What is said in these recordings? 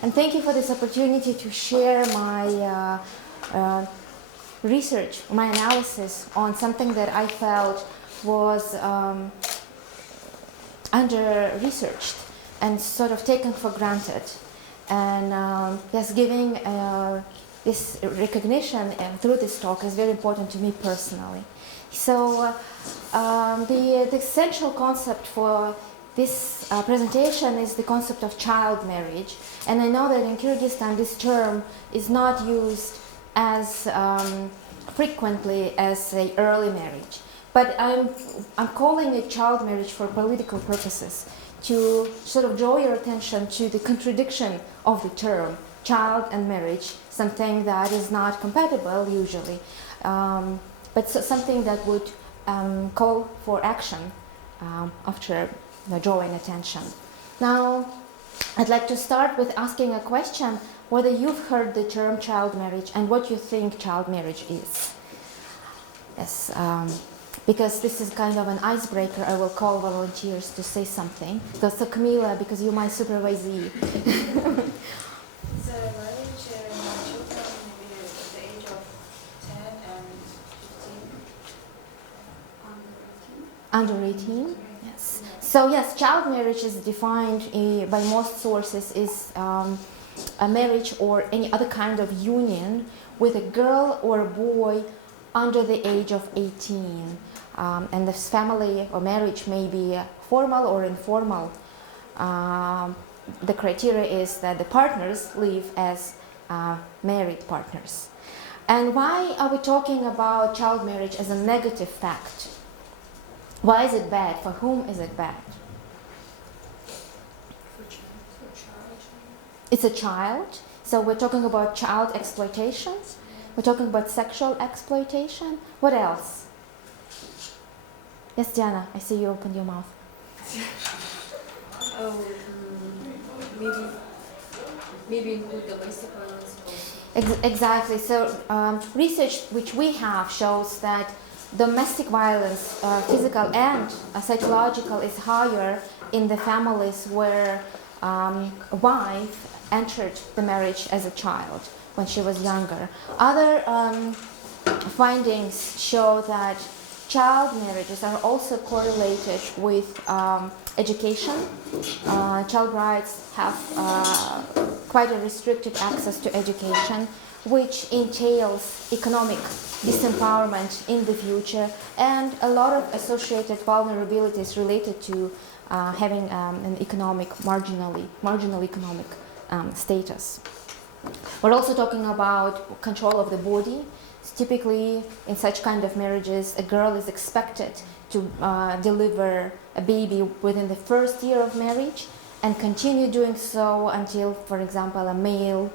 And thank you for this opportunity to share my research, my analysis on something that I felt was under-researched and sort of taken for granted. And yes, giving this recognition through this talk is very important to me personally. So the essential concept for this presentation is the concept of child marriage. And I know that in Kyrgyzstan this term is not used as frequently as a early marriage. But I'm calling it child marriage for political purposes, to sort of draw your attention to the contradiction of the term child and marriage, something that is not compatible usually, but something that would call for action after drawing attention. Now, I'd like to start with asking a question, whether you've heard the term child marriage and what you think child marriage is. Yes, because this is kind of an icebreaker, I will call volunteers to say something. So Camila, because you're my supervisee. So marriage children maybe at the age of 10 and 15. Under 18? Yes. So yes, child marriage is defined by most sources is a marriage or any other kind of union with a girl or a boy under the age of 18. And this family or marriage may be formal or informal. The criteria is that the partners live as married partners. And why are we talking about child marriage as a negative fact? Why is it bad? For whom is it bad? For child. It's a child. So we're talking about child exploitation. We're talking about sexual exploitation. What else? Yes, Diana, I see you opened your mouth. Maybe include domestic violence also. Exactly. So research which we have shows that domestic violence, physical and psychological, is higher in the families where a wife entered the marriage as a child when she was younger. Other findings show that child marriages are also correlated with education. Child brides have quite a restricted access to education, which entails economic disempowerment in the future and a lot of associated vulnerabilities related to having an economic, marginal economic status. We're also talking about control of the body. Typically, in such kind of marriages, a girl is expected to deliver a baby within the first year of marriage and continue doing so until, for example, a male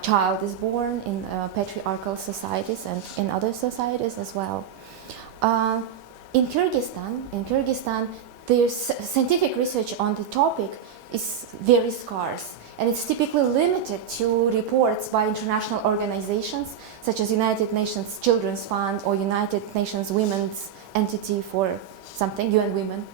child is born in patriarchal societies and in other societies as well. In Kyrgyzstan, there's scientific research on the topic is very scarce. And it's typically limited to reports by international organizations such as United Nations Children's Fund or United Nations Women's Entity for something, UN Women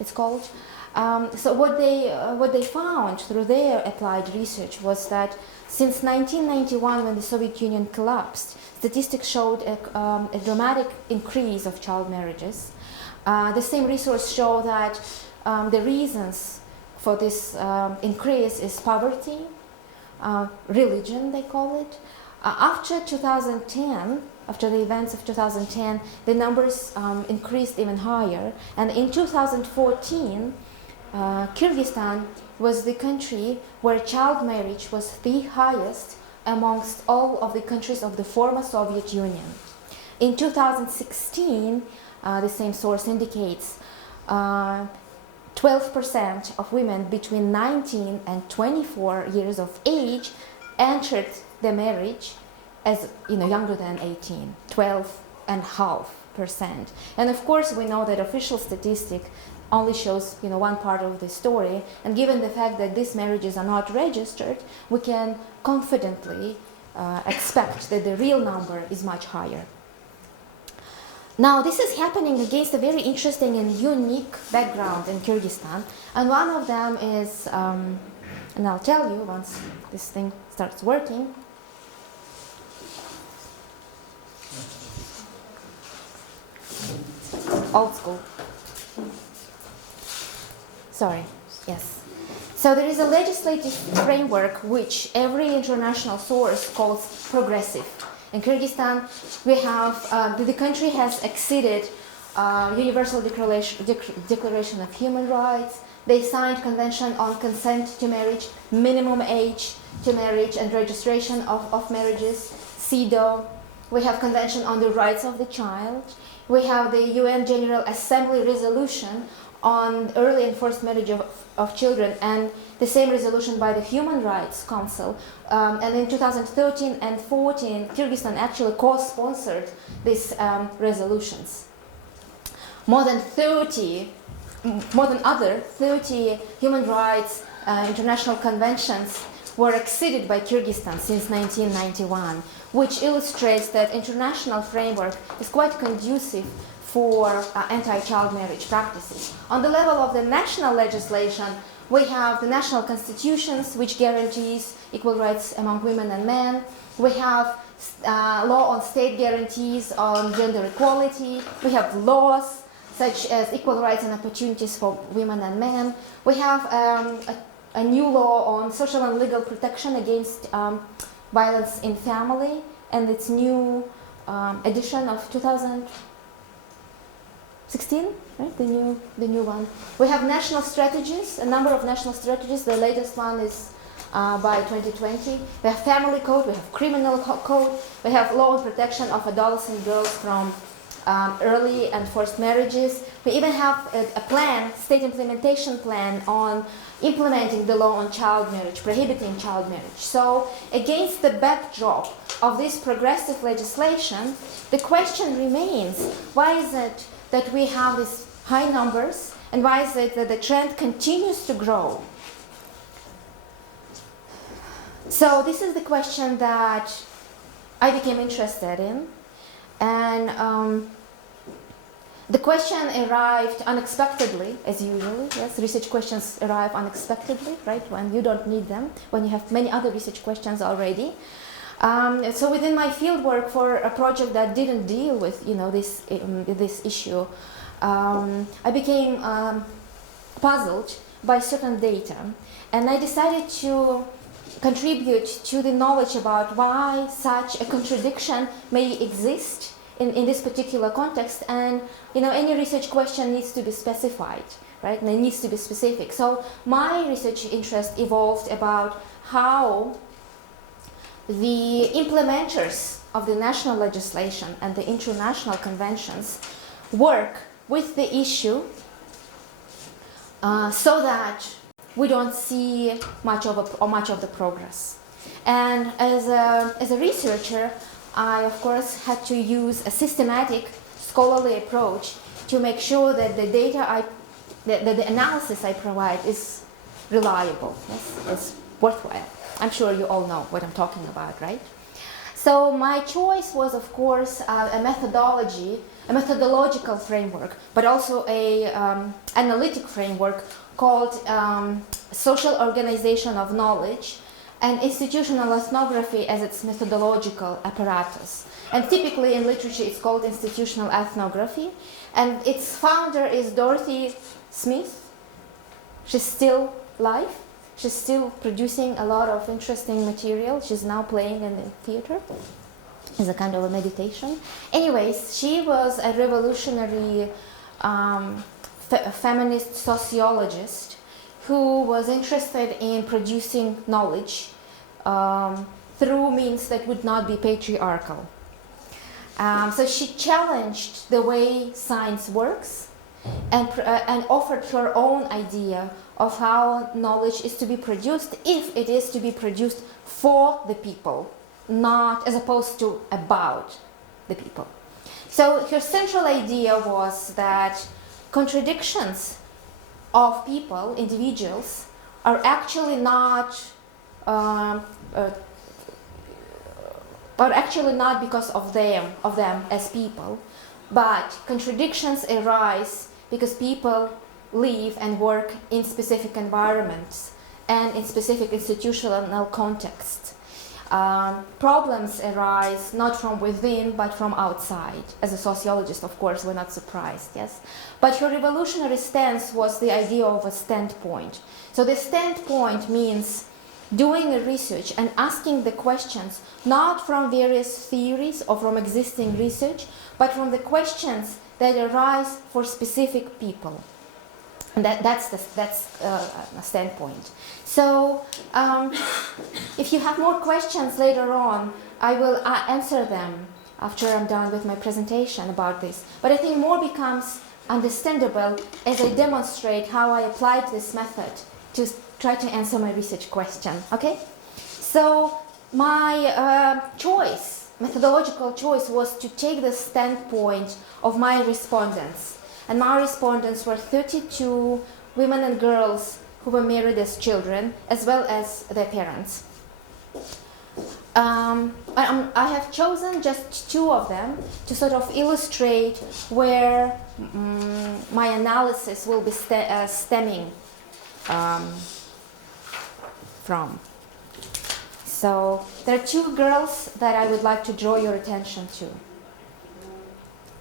it's called. So what they found through their applied research was that since 1991, when the Soviet Union collapsed, statistics showed a dramatic increase of child marriages. The same resource show that the reasons for this increase is poverty, religion they call it. After 2010, after the events of 2010, the numbers increased even higher. And in 2014, Kyrgyzstan was the country where child marriage was the highest amongst all of the countries of the former Soviet Union. In 2016, the same source indicates 12% of women between 19 and 24 years of age entered the marriage as younger than 18, 12.5%. And of course, we know that official statistic only shows one part of the story. And given the fact that these marriages are not registered, we can confidently expect that the real number is much higher. Now, this is happening against a very interesting and unique background in Kyrgyzstan, and one of them is, and I'll tell you once this thing starts working. Old school. Sorry, yes. So there is a legislative framework which every international source calls progressive. In Kyrgyzstan, we have, the country has acceded Universal Declaration of Human Rights. They signed Convention on Consent to Marriage, minimum age to marriage and registration of marriages, CEDAW. We have Convention on the Rights of the Child. We have the UN General Assembly resolution on early and forced marriage of children, and the same resolution by the Human Rights Council. And in 2013 and 14, Kyrgyzstan actually co-sponsored these resolutions. More than other 30 human rights international conventions were acceded by Kyrgyzstan since 1991, which illustrates that international framework is quite conducive for anti-child marriage practices. On the level of the national legislation, we have the national constitutions, which guarantees equal rights among women and men. We have law on state guarantees on gender equality. We have laws such as equal rights and opportunities for women and men. We have a new law on social and legal protection against violence in family, and its new edition of 2016, right? The new one. We have national strategies, a number of national strategies. The latest one is by 2020. We have family code, we have criminal code, we have law on protection of adolescent girls from early and forced marriages. We even have a plan, state implementation plan on implementing the law on child marriage, prohibiting child marriage. So against the backdrop of this progressive legislation, the question remains, why is it that we have these high numbers, and why is it that the trend continues to grow? So this is the question that I became interested in, and the question arrived unexpectedly, as usually. Yes, research questions arrive unexpectedly, right? When you don't need them, when you have many other research questions already. So within my fieldwork for a project that didn't deal with, this issue, I became puzzled by certain data, and I decided to contribute to the knowledge about why such a contradiction may exist in this particular context. And any research question needs to be specified, right? And it needs to be specific. So my research interest evolved about how the implementers of the national legislation and the international conventions work with the issue so that we don't see much of the progress. And as a researcher, I of course had to use a systematic scholarly approach to make sure that the data that the analysis I provide is reliable, yes, is worthwhile. I'm sure you all know what I'm talking about, right? So my choice was, of course, a methodological framework, but also a analytic framework called social organization of knowledge and institutional ethnography as its methodological apparatus. And typically in literature it's called institutional ethnography. And its founder is Dorothy Smith. She's still alive. She's still producing a lot of interesting material. She's now playing in the theater as a kind of a meditation. Anyways, she was a revolutionary feminist sociologist who was interested in producing knowledge through means that would not be patriarchal. So she challenged the way science works and offered her own idea of how knowledge is to be produced, if it is to be produced for the people, not as opposed to about the people. So her central idea was that contradictions of people, individuals, are actually not because of them as people, but contradictions arise because people live and work in specific environments and in specific institutional contexts. Problems arise not from within but from outside. As a sociologist, of course, we're not surprised, yes? But her revolutionary stance was the idea of a standpoint. So the standpoint means doing a research and asking the questions not from various theories or from existing research, but from the questions that arise for specific people. And that's a standpoint. So if you have more questions later on, I will answer them after I'm done with my presentation about this. But I think more becomes understandable as I demonstrate how I applied this method to try to answer my research question. Okay? So my methodological choice, was to take the standpoint of my respondents. And my respondents were 32 women and girls who were married as children, as well as their parents. I have chosen just 2 of them to sort of illustrate where my analysis will be stemming from. So there are 2 girls that I would like to draw your attention to.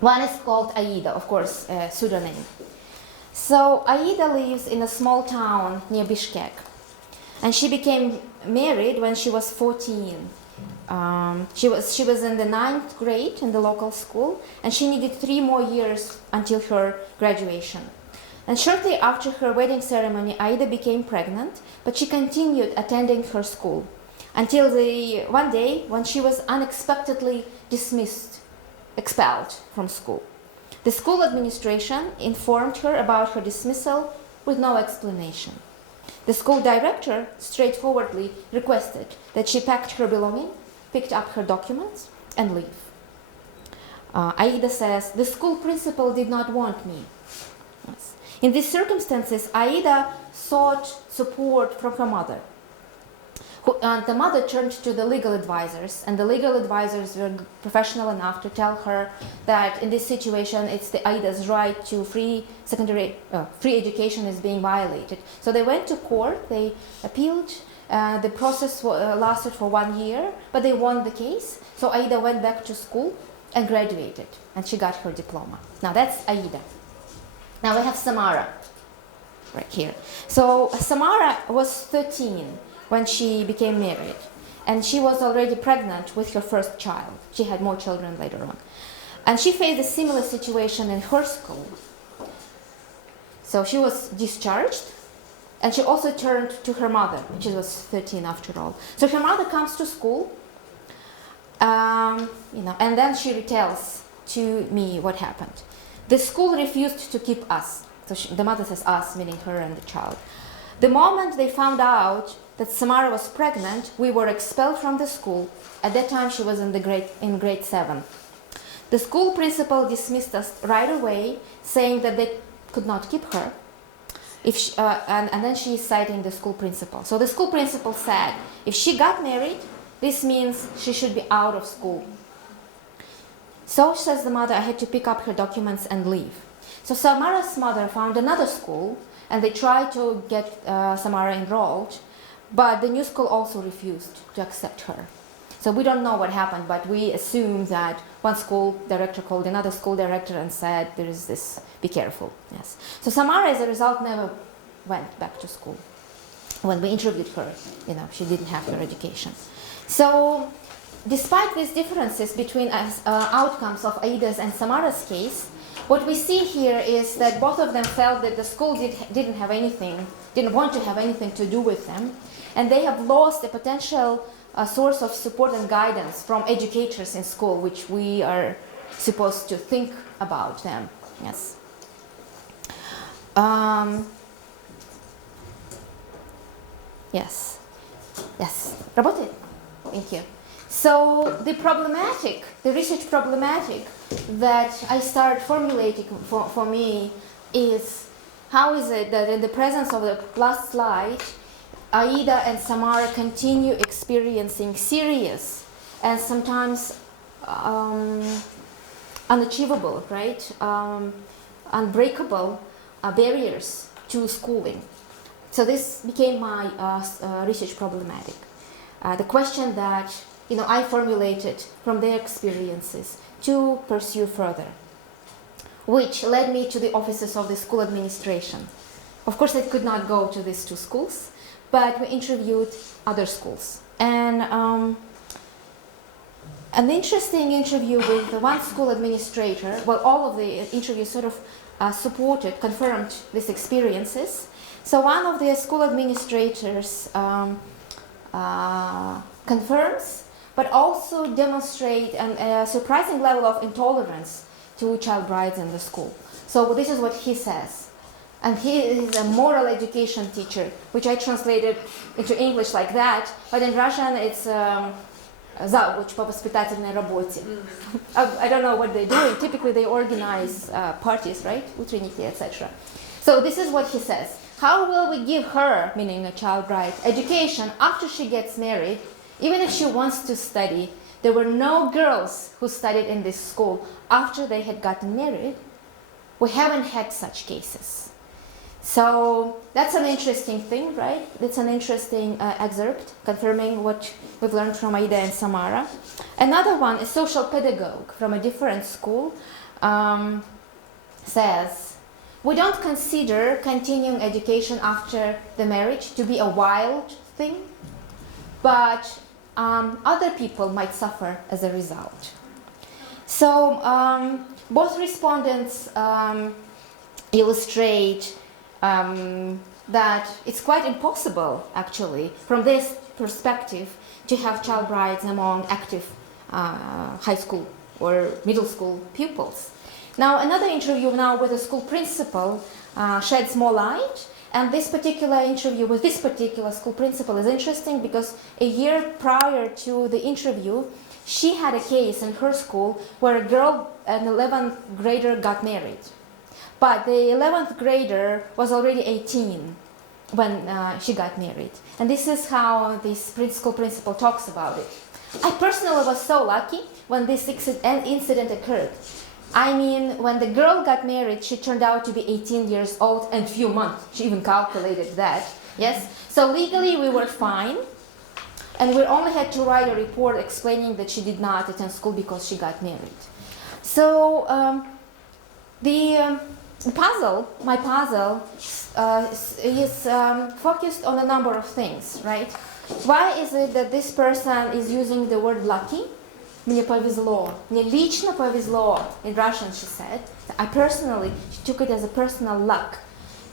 One is called Aida, of course, a pseudonym. So Aida lives in a small town near Bishkek, and she became married when she was 14. She was in the 9th grade in the local school, and she needed 3 more years until her graduation. And shortly after her wedding ceremony, Aida became pregnant, but she continued attending her school until one day when she was unexpectedly expelled from school. The school administration informed her about her dismissal with no explanation. The school director straightforwardly requested that she packed her belongings, picked up her documents, and leave. Aida says, the school principal did not want me. Yes. In these circumstances, Aida sought support from her mother. The mother turned to the legal advisors, and the legal advisors were professional enough to tell her that in this situation it's the Aida's right to free education is being violated. So they went to court, they appealed, the process lasted for 1 year, but they won the case. So Aida went back to school and graduated, and she got her diploma. Now that's Aida. Now we have Samara, right here. So Samara was 13 when she became married, and she was already pregnant with her first child. She had more children later on. And she faced a similar situation in her school. So she was discharged, and she also turned to her mother, which was 13 after all. So her mother comes to school, and then she retells to me what happened. The school refused to keep us. So the mother says us, meaning her and the child. The moment they found out that Samara was pregnant, we were expelled from the school. At that time, she was in grade 7. The school principal dismissed us right away, saying that they could not keep her. And then she is citing the school principal. So the school principal said, if she got married, this means she should be out of school. So, says the mother, I had to pick up her documents and leave. So Samara's mother found another school, and they tried to get Samara enrolled, but the new school also refused to accept her. So we don't know what happened, but we assume that one school director called another school director and said, there is this, be careful. Yes. So Samara, as a result, never went back to school. When we interviewed her, she didn't have her education. So despite these differences between outcomes of Aida's and Samara's case, what we see here is that both of them felt that the school didn't want to have anything to do with them, and they have lost a potential source of support and guidance from educators in school, which we are supposed to think about them. Yes. Yes. Работает? Thank you. So the research problematic that I start formulating for me is, how is it that in the presence of the last slide, Aida and Samara continue experiencing serious and sometimes unachievable, right, unbreakable barriers to schooling. So this became my research problematic. The question that I formulated from their experiences to pursue further, which led me to the offices of the school administration. Of course, I could not go to these two schools, but we interviewed other schools. And an interesting interview with the one school administrator, well, all of the interviews sort of confirmed these experiences. So one of the school administrators confirms, but also demonstrate a surprising level of intolerance to child brides in the school. So this is what he says. And he is a moral education teacher, which I translated into English like that, but in Russian it's завуч по воспитательной работе. I don't know what they're doing. Typically they organize parties, right? Утренники, etc. So this is what he says. How will we give her, meaning a child bride, education after she gets married, even if she wants to study? There were no girls who studied in this school after they had gotten married. We haven't had such cases. So that's an interesting thing, right? That's an interesting excerpt confirming what we've learned from Aida and Samara. Another one, a social pedagogue from a different school, says, we don't consider continuing education after the marriage to be a wild thing, but other people might suffer as a result. So both respondents illustrate that it's quite impossible, actually, from this perspective, to have child brides among active high school or middle school pupils. Now, another interview now with a school principal sheds more light, and this particular interview with this particular school principal is interesting because a year prior to the interview, she had a case in her school where a girl, an 11th grader, got married. But the 11th grader was already 18 when she got married. And this is how this school principal talks about it. I personally was so lucky when this incident occurred. I mean, when the girl got married, she turned out to be 18 years old and few months. She even calculated that. Yes? So legally we were fine. And we only had to write a report explaining that she did not attend school because she got married. So my puzzle is focused on a number of things, right? Why is it that this person is using the word lucky? Мне повезло. Мне лично повезло. In Russian, she said. She took it as a personal luck.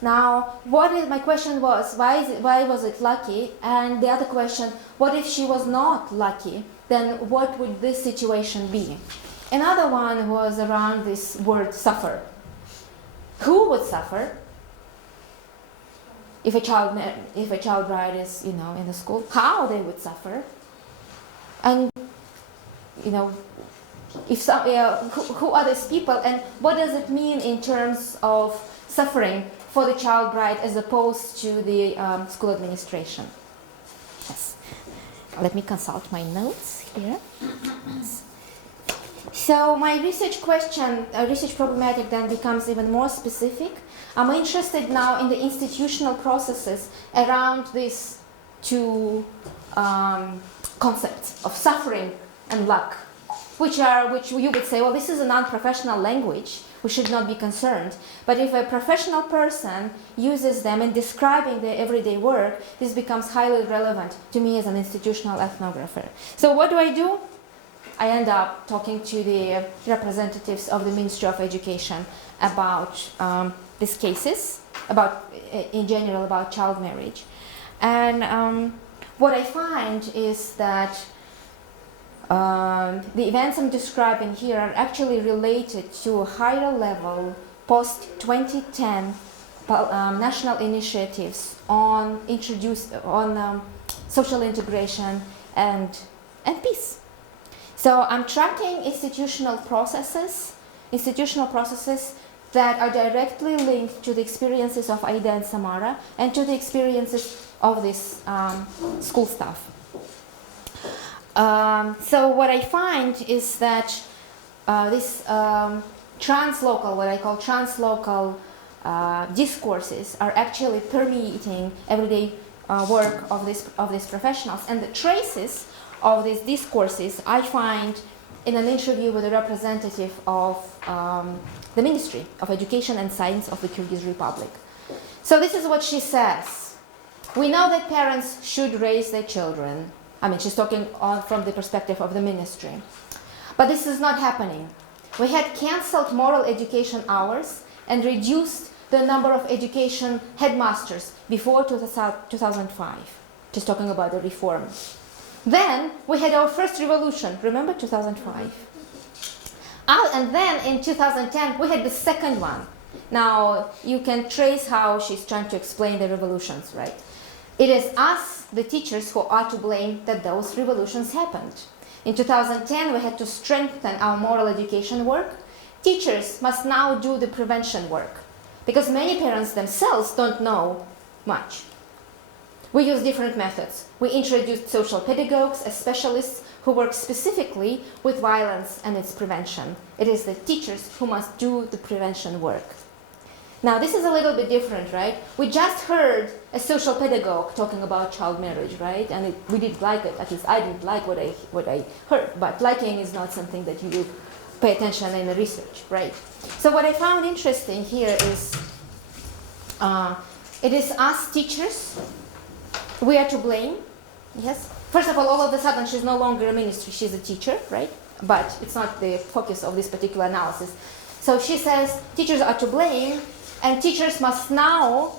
Now, my question was, why was it lucky? And the other question, what if she was not lucky? Then what would this situation be? Another one was around this word suffer. Who would suffer if a child bride is, in the school? How they would suffer? And, who are these people? And what does it mean in terms of suffering for the child bride as opposed to the school administration? Yes. Let me consult my notes here. So my research problematic then becomes even more specific. I'm interested now in the institutional processes around these two concepts of suffering and luck, which you would say, well, this is a non-professional language, we should not be concerned. But if a professional person uses them in describing their everyday work, this becomes highly relevant to me as an institutional ethnographer. So what do? I end up talking to the representatives of the Ministry of Education about these cases, in general about child marriage. And what I find is that the events I'm describing here are actually related to a higher level post-2010 national initiatives on social integration and peace. So I'm tracking institutional processes that are directly linked to the experiences of Aida and Samara and to the experiences of this school staff. So what I find is that this translocal, what I call translocal discourses are actually permeating everyday work of these professionals, and the traces of these discourses I find in an interview with a representative of the Ministry of Education and Science of the Kyrgyz Republic. So this is what she says. We know that parents should raise their children. I mean, she's talking from the perspective of the ministry. But this is not happening. We had cancelled moral education hours and reduced the number of education headmasters before 2005. She's talking about the reform. Then we had our first revolution, remember 2005? And then in 2010 we had the second one. Now you can trace how she's trying to explain the revolutions, right? It is us, the teachers, who are to blame that those revolutions happened. In 2010 we had to strengthen our moral education work. Teachers must now do the prevention work because many parents themselves don't know much. We use different methods. We introduced social pedagogues as specialists who work specifically with violence and its prevention. It is the teachers who must do the prevention work. Now this is a little bit different, right? We just heard a social pedagogue talking about child marriage, right? And we didn't like it, at least I didn't like what I heard, but liking is not something that you will pay attention in the research, right? So what I found interesting here is it is us teachers. We are to blame, yes. First of all of a sudden she's no longer a ministry, she's a teacher, right? But it's not the focus of this particular analysis. So she says teachers are to blame and teachers must now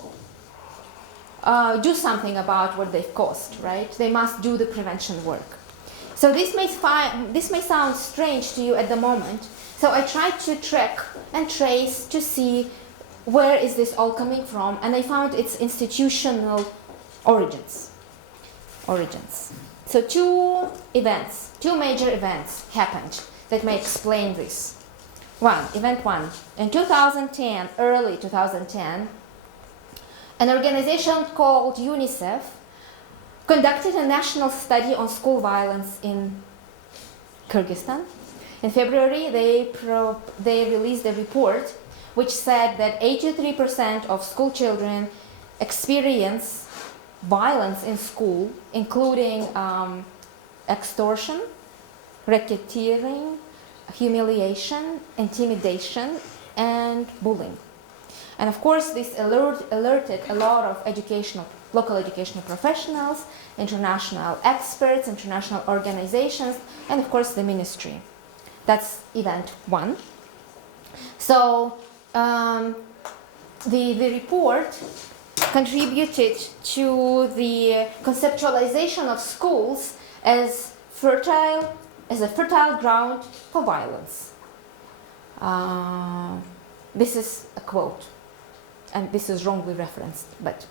do something about what they've caused, right? They must do the prevention work. So this may sound strange to you at the moment. So I tried to track and trace to see where is this all coming from, and I found its institutional origins. So two major events happened that may explain this. Event one. In 2010, early 2010, an organization called UNICEF conducted a national study on school violence in Kyrgyzstan. In February, they released a report which said that 83% of school children experience violence in school, including extortion, racketeering, humiliation, intimidation, and bullying. And of course, this alerted a lot of local educational professionals, international experts, international organizations, and of course the ministry. That's event one. So the report contributed to the conceptualization of schools as a fertile ground for violence. This is a quote, and this is wrongly referenced, but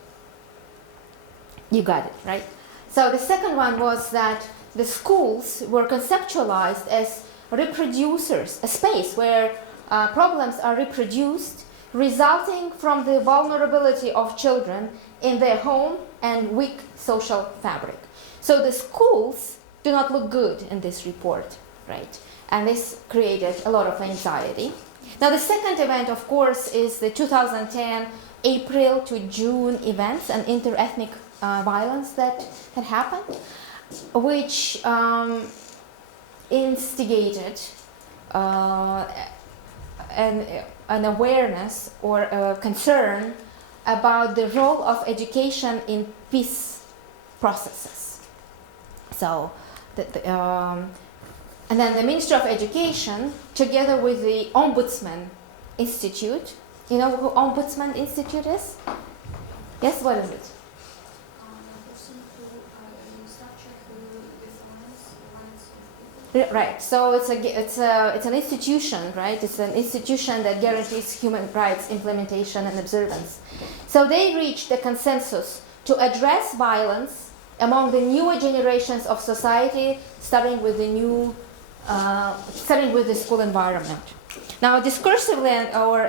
you got it, right? So the second one was that the schools were conceptualized as reproducers, a space where problems are reproduced, resulting from the vulnerability of children in their home and weak social fabric. So the schools do not look good in this report, right? And this created a lot of anxiety. Now the second event, of course, is the 2010 April to June events and interethnic violence that had happened, which instigated an awareness or a concern about the role of education in peace processes. So, and then the Ministry of Education, together with the Ombudsman Institute, you know who Ombudsman Institute is? Yes, what is it? Right. So it's an institution, right? It's an institution that guarantees human rights implementation and observance. So they reached a consensus to address violence among the newer generations of society, starting with the school environment. Now, discursively or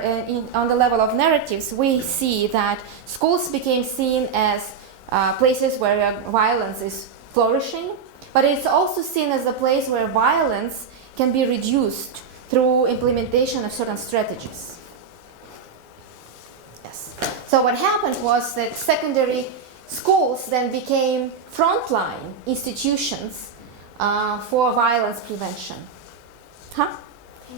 on the level of narratives, we see that schools became seen as places where violence is flourishing. But it's also seen as a place where violence can be reduced through implementation of certain strategies. Yes. So what happened was that secondary schools then became frontline institutions for violence prevention. Huh?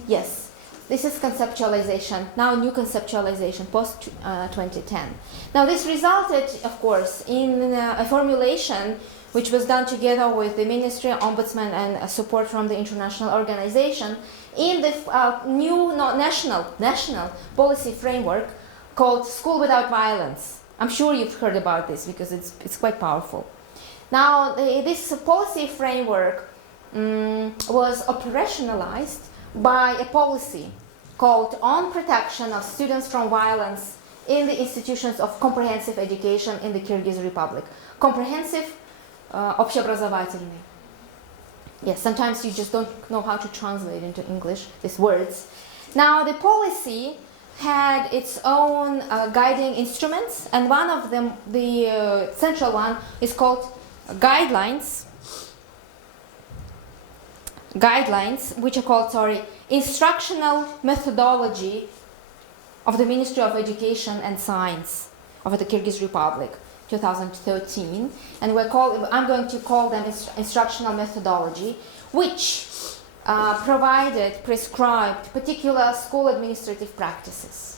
Yes. This is conceptualization, now new conceptualization, post-2010. Now this resulted, of course, in a formulation which was done together with the Ministry, Ombudsman, and support from the international organization in the new national policy framework called School Without Violence. I'm sure you've heard about this because it's quite powerful. Now, this policy framework was operationalized by a policy called On Protection of Students from Violence in the Institutions of Comprehensive Education in the Kyrgyz Republic. Comprehensive, общеобразовательный. Yes, sometimes you just don't know how to translate into English these words. Now, the policy had its own guiding instruments, and one of them, the central one, is called guidelines, which are called, instructional methodology of the Ministry of Education and Science of the Kyrgyz Republic, 2013, and I'm going to call them instructional methodology, which prescribed particular school administrative practices.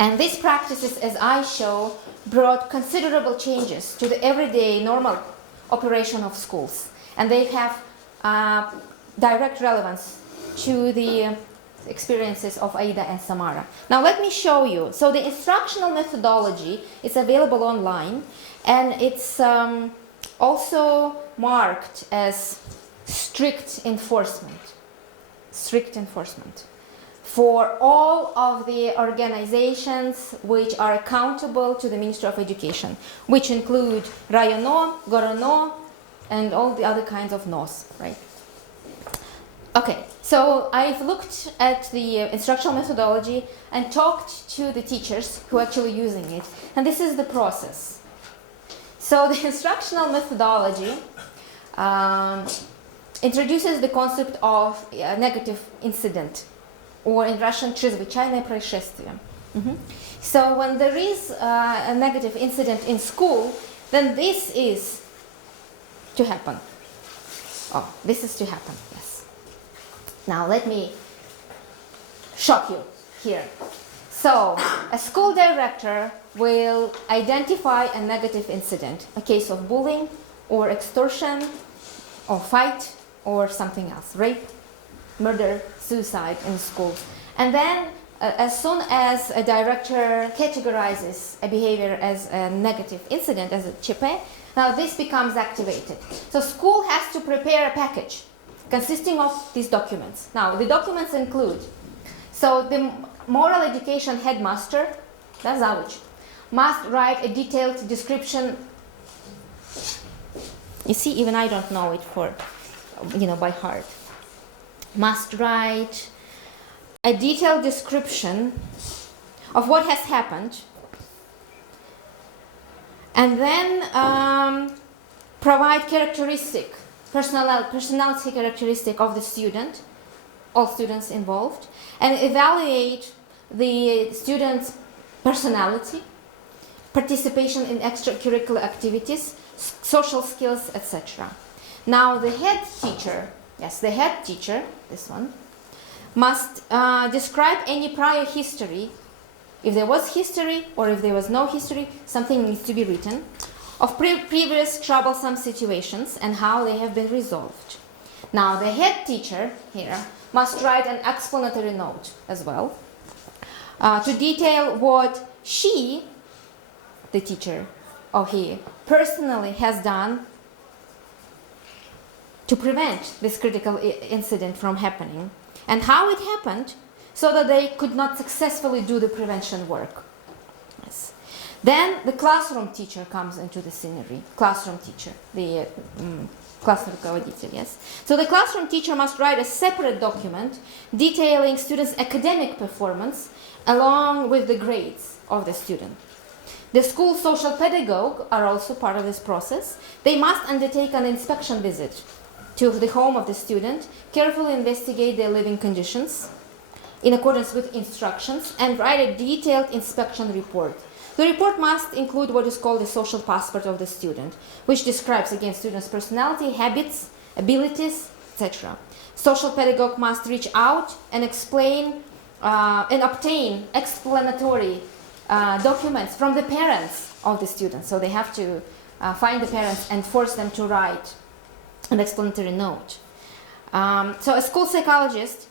And these practices, as I show, brought considerable changes to the everyday normal operation of schools, and they have direct relevance to the experiences of Aida and Samara. Now let me show you. So the instructional methodology is available online, and it's also marked as strict enforcement for all of the organizations which are accountable to the Ministry of Education, which include Rayono, Gorono, and all the other kinds of NOS, right? Okay, so I've looked at the instructional methodology and talked to the teachers who are actually using it, and this is the process. So the instructional methodology introduces the concept of a negative incident, or in Russian, чрезвычайное происшествие. So when there is a negative incident in school, then this is to happen. Oh, this is to happen, yes. Now let me shock you here. So a school director will identify a negative incident, a case of bullying or extortion or fight or something else, rape, murder, suicide in school. And then as soon as a director categorizes a behavior as a negative incident, as a ЧП, now this becomes activated. So school has to prepare a package consisting of these documents. Now the documents include, so the moral education headmaster, that's Zavuch, must write a detailed description. You see, even I don't know it by heart. Must write a detailed description of what has happened, and then provide personality characteristic of the student, all students involved, and evaluate the student's personality, participation in extracurricular activities, social skills, etc. Now the head teacher, this one, must describe any prior history. If there was history or if there was no history, something needs to be written, of previous troublesome situations and how they have been resolved. Now the head teacher here must write an explanatory note as well to detail what she, the teacher, or he personally has done to prevent this critical incident from happening, and how it happened so that they could not successfully do the prevention work. Yes. Then the classroom teacher comes into the scenery. Classroom teacher, the classroom ruководитель, yes. So the classroom teacher must write a separate document detailing students' academic performance along with the grades of the student. The school social pedagogue are also part of this process. They must undertake an inspection visit to the home of the student, carefully investigate their living conditions in accordance with instructions, and write a detailed inspection report. The report must include what is called the social passport of the student, which describes, again, student's personality, habits, abilities, etc. Social pedagogue must reach out and explain and obtain explanatory documents from the parents of the student. So they have to find the parents and force them to write an explanatory note. So a school psychologist,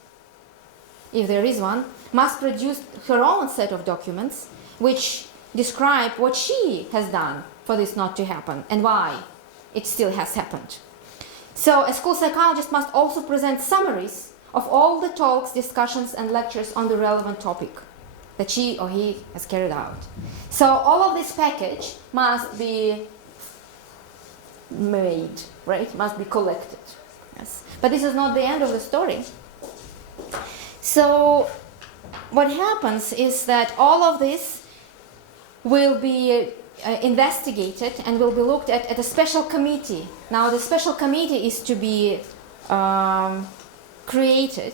if there is one, must produce her own set of documents which describe what she has done for this not to happen and why it still has happened. So a school psychologist must also present summaries of all the talks, discussions, and lectures on the relevant topic that she or he has carried out. So all of this package must be made, right? Must be collected. Yes. But this is not the end of the story. So what happens is that all of this will be investigated and will be looked at a special committee. Now the special committee is to be created,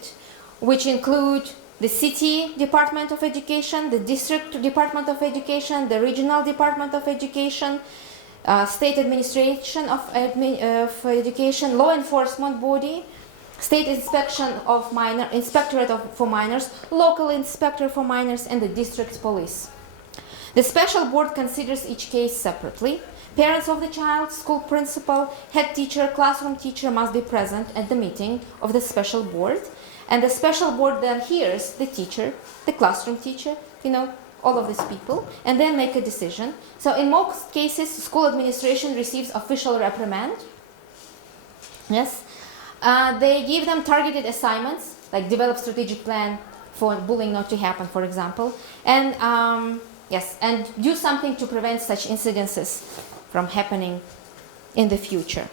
which include the city Department of Education, the district Department of Education, the regional Department of Education, state administration of education, law enforcement body, state inspection of inspectorate for minors, local inspector for minors, and the district police. The special board considers each case separately. Parents of the child, school principal, head teacher, classroom teacher must be present at the meeting of the special board, and the special board then hears the teacher, the classroom teacher, all of these people, and then make a decision. So in most cases, school administration receives official reprimand. Yes. They give them targeted assignments, like develop strategic plan for bullying not to happen, for example, and and do something to prevent such incidences from happening in the future.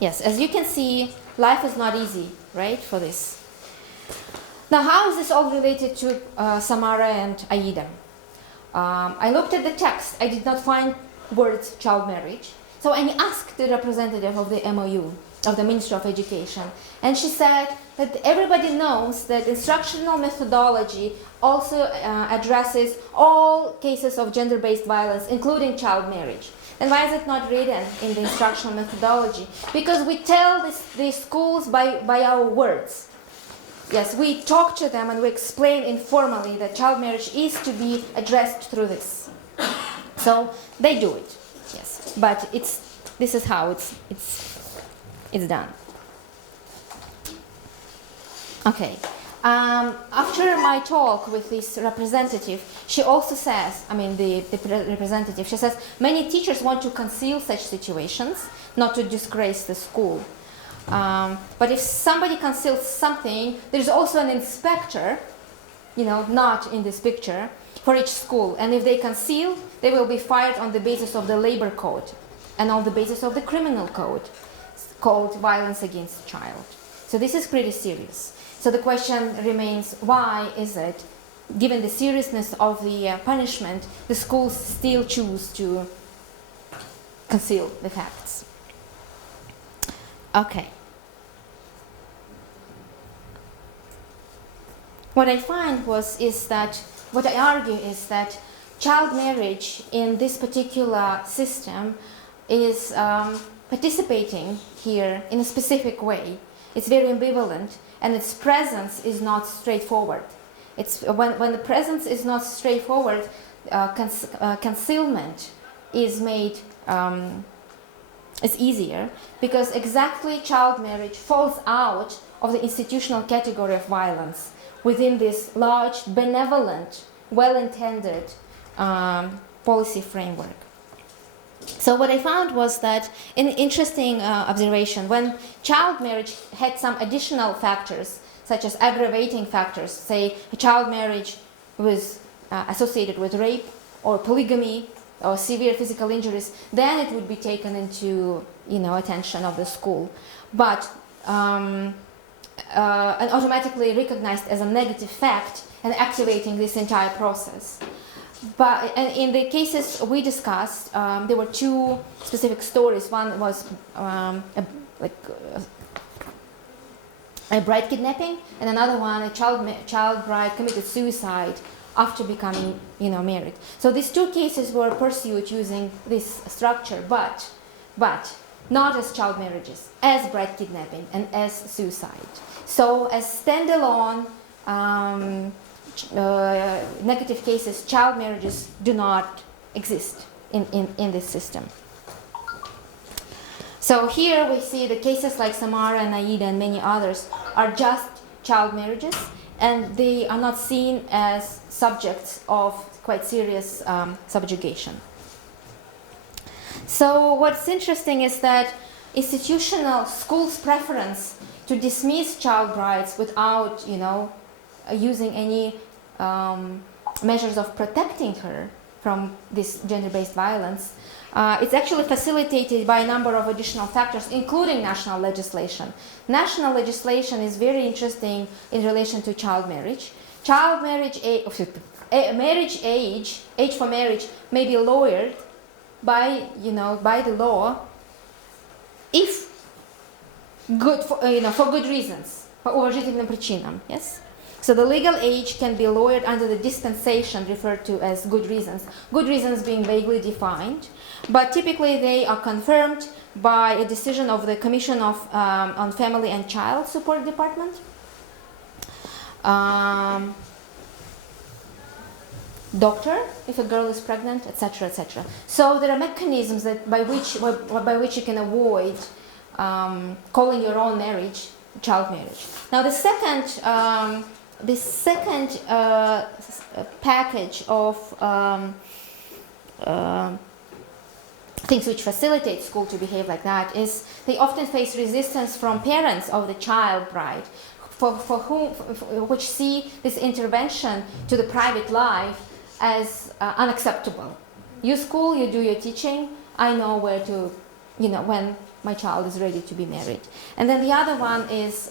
Yes, as you can see, life is not easy, right, for this. Now, how is this all related to Samara and Aida? I looked at the text. I did not find words child marriage. So I asked the representative of the MOU, of the Ministry of Education, and she said that everybody knows that instructional methodology also addresses all cases of gender-based violence, including child marriage. And why is it not written in the instructional methodology? Because we tell these schools by our words. Yes, we talk to them and we explain informally that child marriage is to be addressed through this. So they do it, yes. But this is how it's done. Okay. After my talk with this representative, she also says, the representative, she says, many teachers want to conceal such situations, not to disgrace the school. But if somebody conceals something, there's also an inspector, not in this picture, for each school. And if they conceal, they will be fired on the basis of the labor code and on the basis of the criminal code called violence against child. So this is pretty serious. So the question remains, why is it, given the seriousness of the punishment, the schools still choose to conceal the facts? Okay. What I find what I argue is that child marriage in this particular system is participating here in a specific way. It's very ambivalent, and its presence is not straightforward. It's when the presence is not straightforward, concealment is made is easier, because exactly child marriage falls out of the institutional category of violence within this large, benevolent, well-intended policy framework. So what I found was that an interesting observation, when child marriage had some additional factors, such as aggravating factors, say a child marriage was associated with rape or polygamy or severe physical injuries, then it would be taken into attention of the school, but and automatically recognized as a negative fact and activating this entire process. But and in the cases we discussed, there were two specific stories. One was a bride kidnapping, and another one, a child bride committed suicide after becoming, married. So these two cases were pursued using this structure, but not as child marriages, as bride kidnapping and as suicide. So as standalone negative cases, child marriages do not exist in this system. So here we see the cases like Samara and Aida and many others are just child marriages, and they are not seen as subjects of quite serious subjugation. So what's interesting is that institutional schools' preference to dismiss child brides without, using any measures of protecting her from this gender-based violence, it's actually facilitated by a number of additional factors, including national legislation. National legislation is very interesting in relation to child marriage. Child marriage marriage age for marriage may be lowered by the law if for good reasons, по уважительным причинам, yes. So the legal age can be lowered under the dispensation referred to as good reasons being vaguely defined, but typically they are confirmed by a decision of the Commission on Family and Child Support Department. Doctor, if a girl is pregnant, etc., etc. So there are mechanisms by which you can avoid calling your own marriage child marriage. Now the second package of things which facilitate school to behave like that is they often face resistance from parents of the child bride, which see this intervention to the private life as unacceptable. You school, you do your teaching, I know where to, when my child is ready to be married. And then the other one is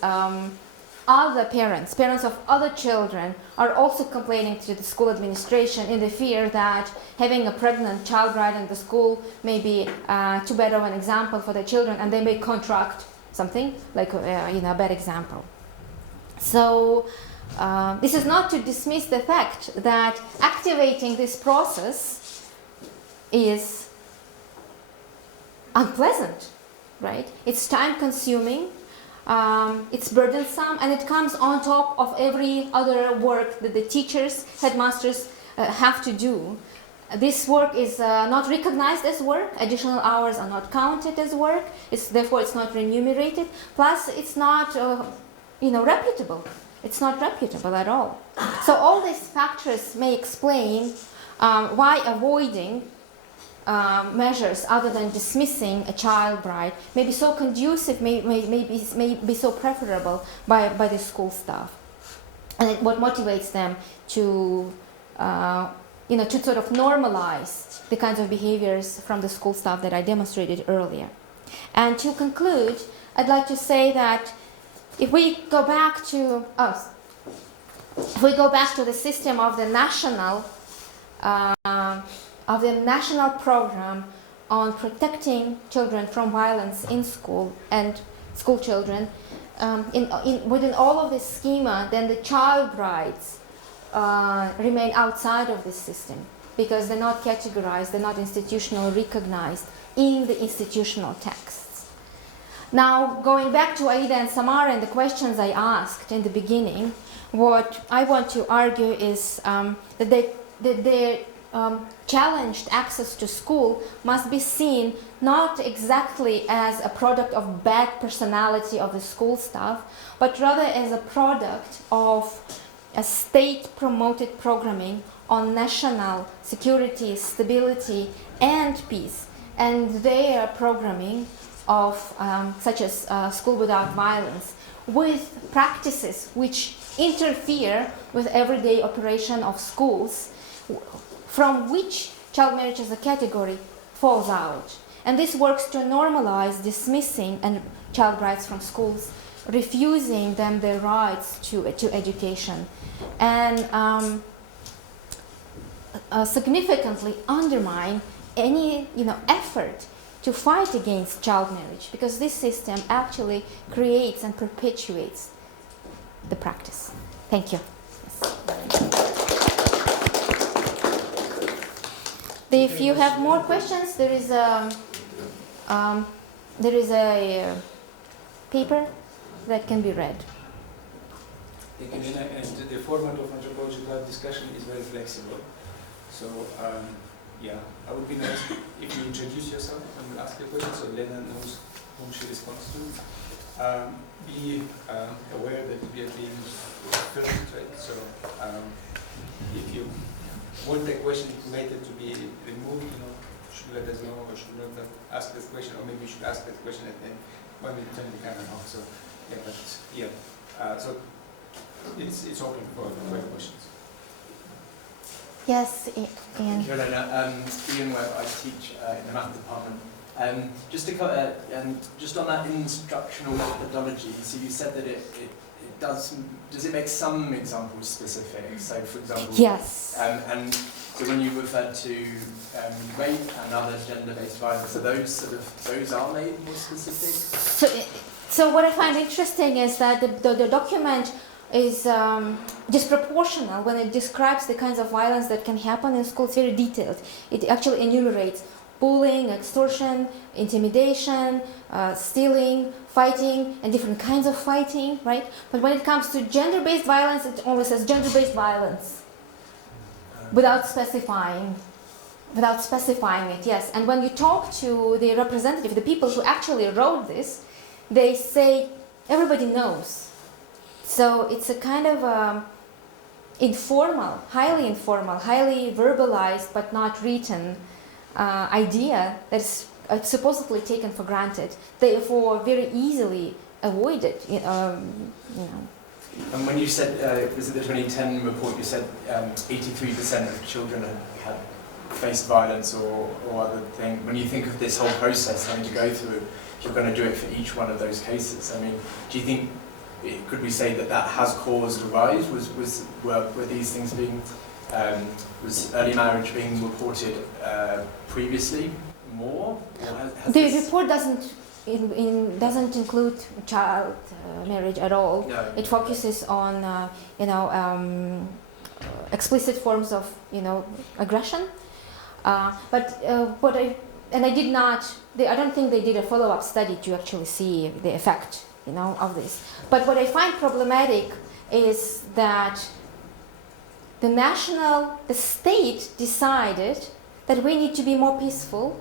other parents of other children are also complaining to the school administration in the fear that having a pregnant child bride in the school may be too bad of an example for the children, and they may contract something like a bad example. So this is not to dismiss the fact that activating this process is unpleasant, right? It's time-consuming. It's burdensome, and it comes on top of every other work that the teachers, headmasters have to do. This work is not recognized as work. Additional hours are not counted as work. Therefore, it's not remunerated. Plus, it's not, reputable. It's not reputable at all. So all these factors may explain why avoiding measures other than dismissing a child bride may be so conducive, may be so preferable by the school staff, and what motivates them to to sort of normalize the kinds of behaviors from the school staff that I demonstrated earlier. And to conclude, I'd like to say that if we go back to the system of the national program on protecting children from violence in school and school children, within all of this schema, then the child brides remain outside of this system because they're not categorized, they're not institutionally recognized in the institutional texts. Now, going back to Aida and Samara and the questions I asked in the beginning, what I want to argue is that their challenged access to school must be seen not exactly as a product of bad personality of the school staff, but rather as a product of a state-promoted programming on national security, stability, and peace, and their programming of such as School Without Violence, with practices which interfere with everyday operation of schools, from which child marriage as a category falls out. And this works to normalize dismissing and child rights from schools, refusing them their rights to education. And significantly undermine any effort to fight against child marriage, because this system actually creates and perpetuates the practice. Thank you. If you have more questions, there is a paper that can be read. Thank you, Elena. And the format of Anthropology Club discussion is very flexible. So, yeah, I would be nice if you introduce yourself and ask a question so Elena knows whom she responds to. Be aware that we are being filmed, right? So, if you want the question to be removed, should let us know, or should not ask this question, or maybe you should ask that question and then when we turn the camera off. So, yeah, but yeah, so it's open for questions. Yes, Ian. Thank you, Elena. Ian Webb, I teach in the math department. Just on that instructional methodology, so you said that it does it make some examples specific? So, for example, yes. And so when you refer to rape and other gender-based violence, so those are made more specific? So what I find interesting is that the document is disproportional when it describes the kinds of violence that can happen in school. It's very detailed. It actually enumerates bullying, extortion, intimidation, stealing, fighting, and different kinds of fighting, right? But when it comes to gender-based violence, it only says gender-based violence without specifying it, yes. And when you talk to the representative, the people who actually wrote this, they say everybody knows. So it's a kind of informal, highly verbalized but not written idea that's supposedly taken for granted, therefore very easily avoided. And when you said, was it the 2010 report, you said 83% of children had faced violence or other thing. When you think of this whole process having to go through, if you're going to do it for each one of those cases, I mean, do you think, could we say that has caused a rise? Were these things being, was early marriage being reported previously more? The report doesn't include child marriage at all. No. It focuses on explicit forms of aggression. I don't think they did a follow-up study to actually see the effect of this. But what I find problematic is that the state decided that we need to be more peaceful.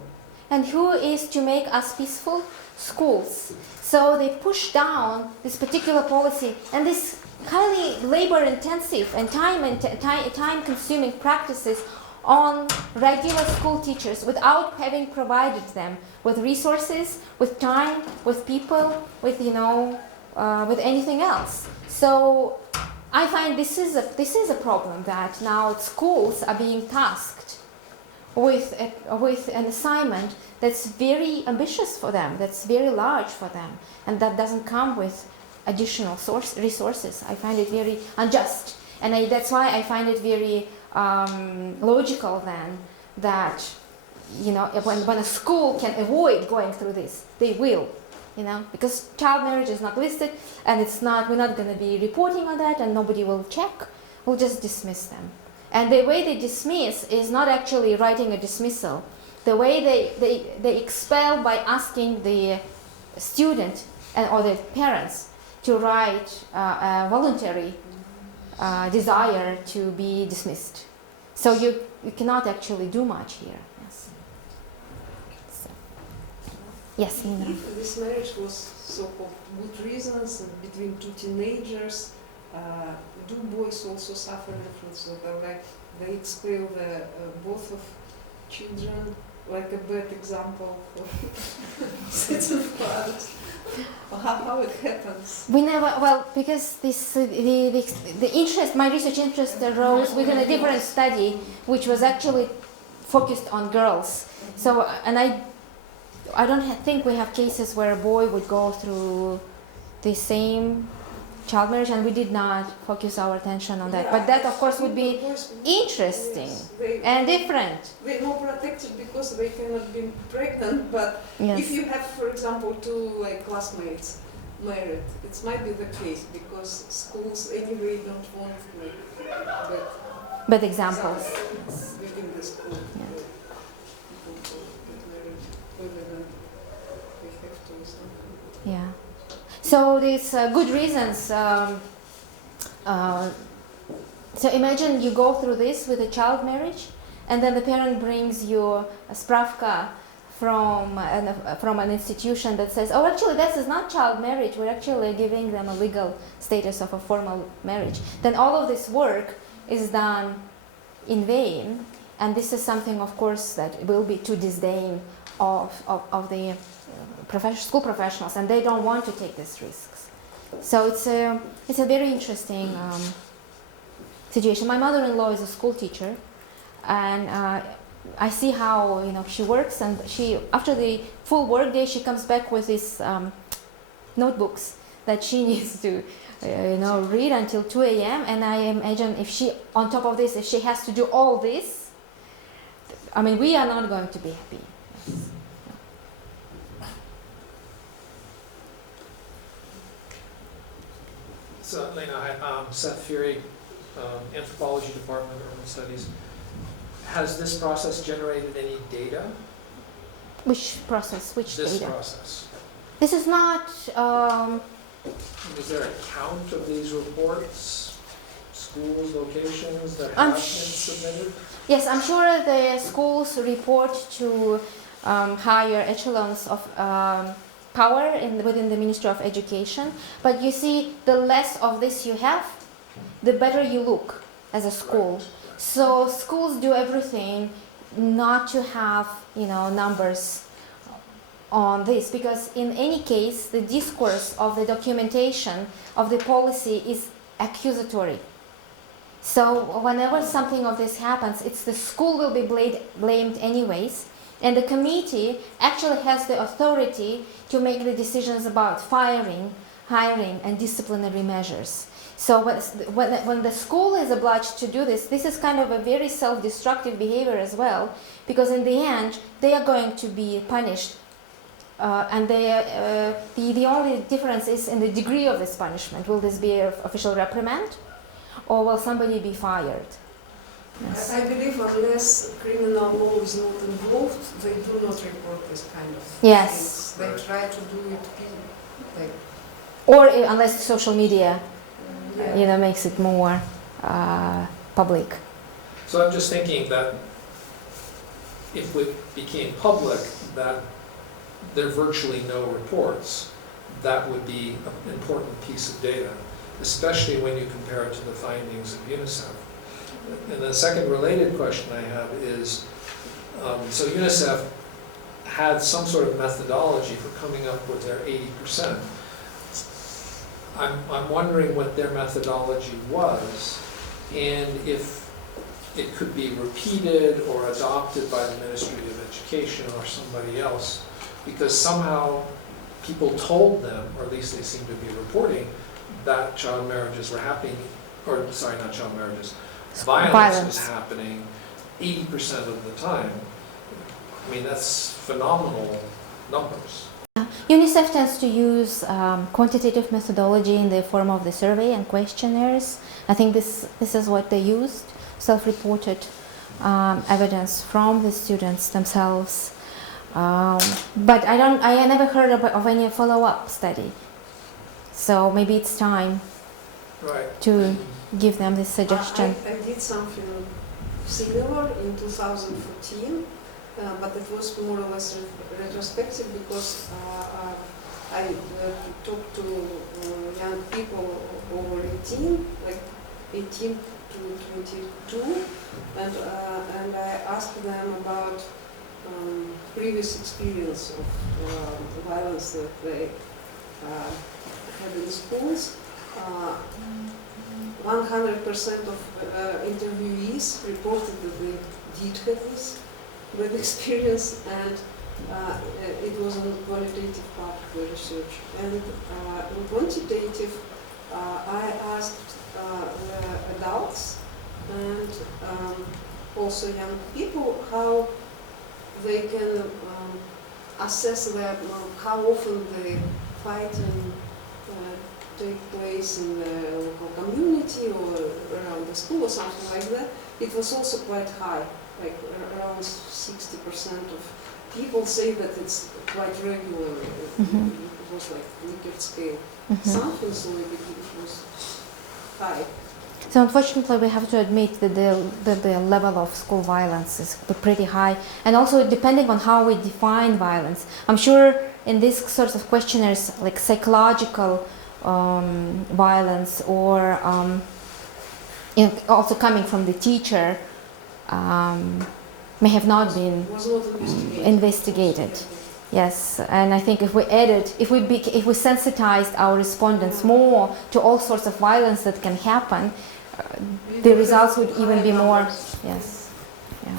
And who is to make us peaceful? Schools. So they push down this particular policy and this highly labor-intensive and time-consuming practices on regular school teachers without having provided them with resources, with time, with people, with anything else. So I find this is a problem, that now schools are being tasked with an assignment that's very ambitious for them, that's very large for them, and that doesn't come with additional resources. I find it very unjust, and that's why I find it very logical then that when a school can avoid going through this, they will, because child marriage is not listed, and we're not going to be reporting on that, and nobody will check. We'll just dismiss them. And the way they dismiss is not actually writing a dismissal. The way they expel by asking the student or the parents to write a voluntary desire to be dismissed. So you cannot actually do much here. Yes. So, yes, Nina. If this marriage was so-called good reasons between two teenagers, do boys also suffer different sort of they expel both of children, like a bad example for sets of fathers? How it happens? We never, because the interest, my research interest arose within a different study, which was actually focused on girls. So, and I don't think we have cases where a boy would go through the same child marriage, and we did not focus our attention on that. Yeah, But that, of course, would be of course, interesting yes, and different. they're more protected because they cannot be pregnant, but Yes. if you have, for example, two like classmates married, it might be the case because schools anyway don't want like But examples. within the school. Yeah. People to get married whether they have to or something. Yeah. So these good reasons. So imagine you go through this with a child marriage, and then the parent brings you a spravka from an institution that says, oh, actually, this is not child marriage. We're actually giving them a legal status of a formal marriage. Then all of this work is done in vain, and this is something, of course, that will be to disdain of the school professionals, and they don't want to take these risks. So it's a very interesting situation. My mother-in-law is a school teacher, and I see how she works, and she after the full work day she comes back with these notebooks that she needs to read until 2 a.m. and I imagine if she on top of this, if she has to do all this, I mean, we are not going to be happy. So, Elena, hi, Seth Fury, Anthropology Department, Urban Studies. Has this process generated any data? Which process? Which This data? process. This is not. Is there a count of these reports, schools, locations that I'm have been submitted? Yes, I'm sure the schools report to higher echelons of power within the Ministry of Education. But you see, the less of this you have, the better you look as a school. Right. So schools do everything not to have, numbers on this, because in any case, the discourse of the documentation of the policy is accusatory. So whenever something of this happens, it's the school will be blamed anyways, and the committee actually has the authority to make the decisions about firing, hiring, and disciplinary measures. So when the school is obliged to do this, this is kind of a very self-destructive behavior as well, because in the end, they are going to be punished. And the only difference is in the degree of this punishment. Will this be an official reprimand, or will somebody be fired? Yes. I believe unless criminal law is not involved, they do not report this kind of Yes. things. They try to do it like, Or unless social media, yeah. makes it more public. So I'm just thinking that if it became public that there are virtually no reports, that would be an important piece of data, especially when you compare it to the findings of UNICEF. And the second related question I have is, so UNICEF had some sort of methodology for coming up with their 80%. I'm wondering what their methodology was, and if it could be repeated or adopted by the Ministry of Education or somebody else, because somehow people told them, or at least they seem to be reporting, that child marriages were happening, or sorry, not child marriages, violence was happening 80% of the time. I mean, that's phenomenal numbers. UNICEF tends to use quantitative methodology in the form of the survey and questionnaires. I think this is what they used, self-reported evidence from the students themselves. But I never heard of any follow-up study. So maybe it's time to give them this suggestion. I did something similar in 2014, but it was more or less retrospective because I talked to young people over 18, like 18 to 22, and I asked them about previous experience of violence that they had in schools. 100% of interviewees reported that they did have this bad experience, and it was a qualitative part of the research. And in quantitative, I asked the adults and also young people how they can assess how often the fighting take place in the local community or around the school or something like that. It was also quite high, like around 60% of people say that it's quite regular. It was like Likert scale. Something, so it was high. So unfortunately, we have to admit that the level of school violence is pretty high, and also depending on how we define violence. I'm sure in these sorts of questionnaires, like psychological violence, or also coming from the teacher, may have not been Was not investigated. Yes, and I think if we sensitized our respondents more to all sorts of violence that can happen, the results would even be more. Yes, yeah.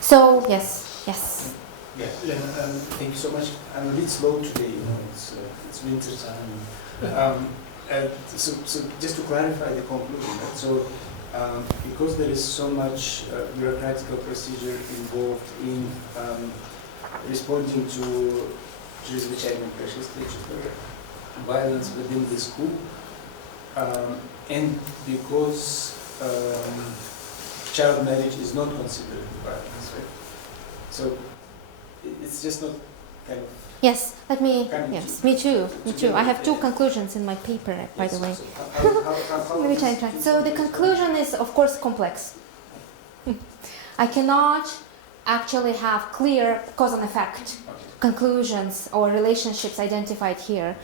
So yes. Yeah, thank you so much. I'm a bit slow today. It's winter time. So just to clarify the conclusion, right? So because there is so much bureaucratic procedure involved in responding to чрезвычайно precious violence within the school, and because child marriage is not considered violence, right? So it's just not kind of. Yes, let me. Yes, me too. Me too. I have two conclusions in my paper, by the way. Let me try and try. So the conclusion is, of course, complex. I cannot actually have clear cause and effect conclusions or relationships identified here.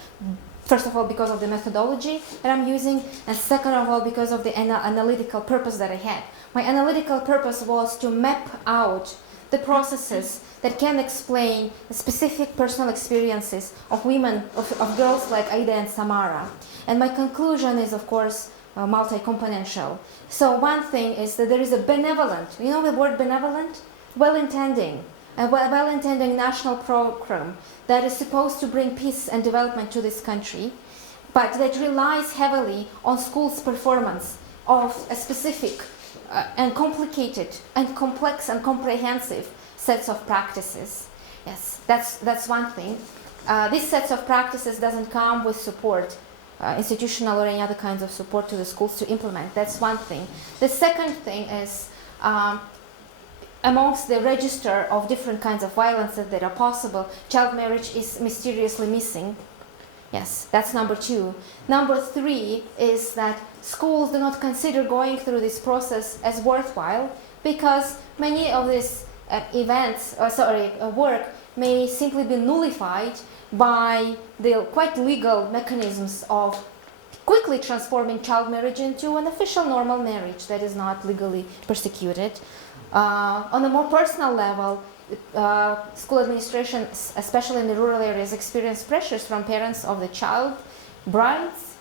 First of all, because of the methodology that I'm using, and second of all, because of the analytical purpose that I had. My analytical purpose was to map out the processes that can explain the specific personal experiences of women, of girls like Aida and Samara. And my conclusion is, of course, multi-componential. So one thing is that there is a benevolent, you know the word benevolent? Well-intending, a well-intending national program that is supposed to bring peace and development to this country, but that relies heavily on schools' performance of a specific and complicated and complex and comprehensive sets of practices. Yes, that's one thing. These sets of practices doesn't come with support, institutional or any other kinds of support to the schools to implement. That's one thing. The second thing is amongst the register of different kinds of violences that are possible, child marriage is mysteriously missing. Yes, that's number two. Number three is that schools do not consider going through this process as worthwhile because many of these work may simply be nullified by the quite legal mechanisms of quickly transforming child marriage into an official normal marriage that is not legally persecuted. On a more personal level, school administration, especially in the rural areas, experience pressures from parents of the child brides,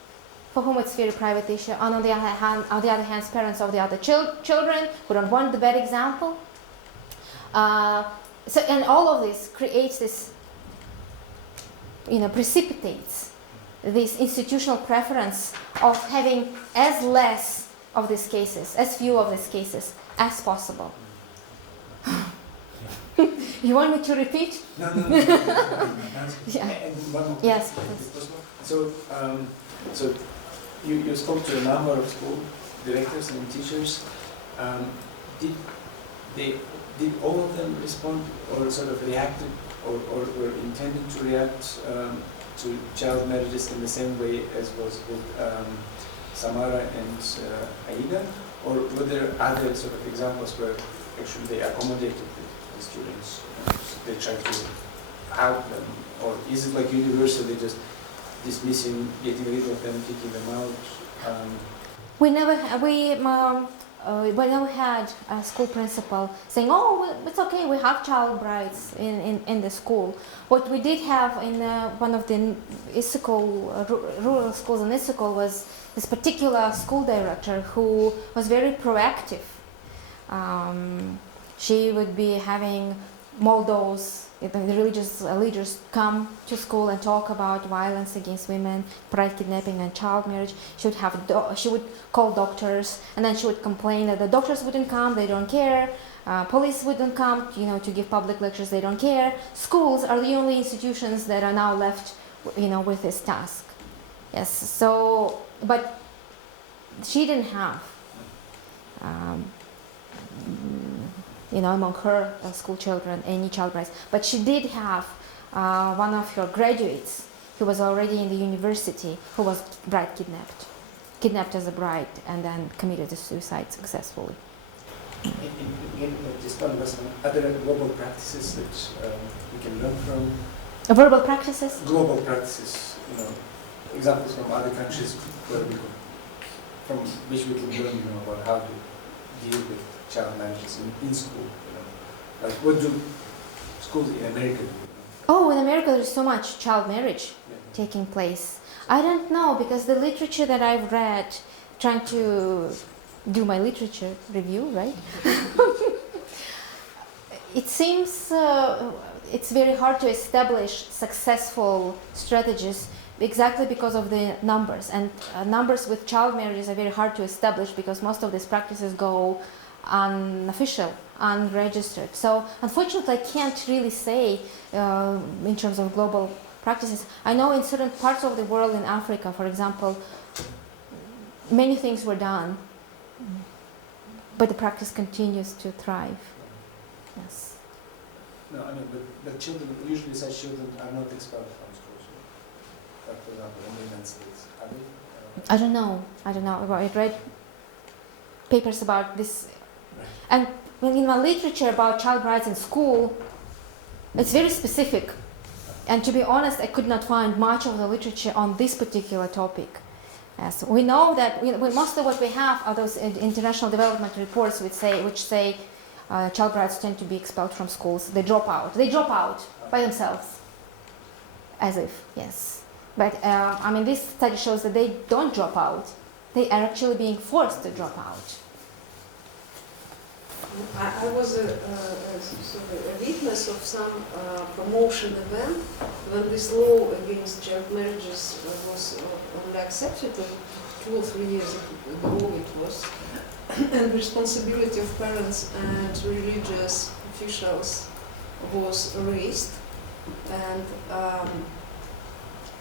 for whom it's a very private issue, and on the other hand, parents of the other children who don't want the bad example. And all of this creates this, precipitates this institutional preference of having as less of these cases, as few of these cases as possible. You want me to repeat? No. Yeah. And one more Yes, please. So you spoke to a number of school directors and teachers. Did all of them respond or sort of reacted or were intending to react to child marriages in the same way as was with Samara and Aida? Or were there other sort of examples where actually they accommodated the students? They tried to help them? Or is it like universally just dismissing, getting rid of them, kicking them out? We never had a school principal saying, "Oh, it's okay, we have child brides in the school." What we did have in one of the rural schools in Issyk was this particular school director who was very proactive. She would be having Moldovs, the religious leaders come to school and talk about violence against women, bride kidnapping and child marriage. She would call doctors, and then she would complain that the doctors wouldn't come, they don't care. Police wouldn't come, to give public lectures, they don't care. Schools are the only institutions that are now left, with this task. Yes, so, but she didn't have, among her school children, any child rights. But she did have one of her graduates who was already in the university, who was bride kidnapped as a bride, and then committed a suicide successfully. Just one question. Are there global practices that we can learn from? Verbal practices? Global practices, examples from other countries from which we can learn, about how to deal with child marriages in school. Like what do schools in America do? Oh, in America there's so much child marriage taking place. I don't know, because the literature that I've read, trying to do my literature review, right? It seems it's very hard to establish successful strategies exactly because of the numbers. And numbers with child marriages are very hard to establish because most of these practices go unofficial, unregistered. So unfortunately I can't really say in terms of global practices. I know in certain parts of the world, in Africa for example, many things were done, but the practice continues to thrive. Yes. No, but children, usually such children are not expelled from schools. Like for example, in the United States, are they? I don't know. I read papers about this. And in my literature about child rights in school, it's very specific. And to be honest, I could not find much of the literature on this particular topic. Yes, we know that most of what we have are those international development reports which say child brides tend to be expelled from schools. They drop out by themselves, as if, yes. But this study shows that they don't drop out. They are actually being forced to drop out. I was a witness of some promotion event when this law against child marriages was only accepted 2 or 3 years ago it was, and the responsibility of parents and religious officials was raised, and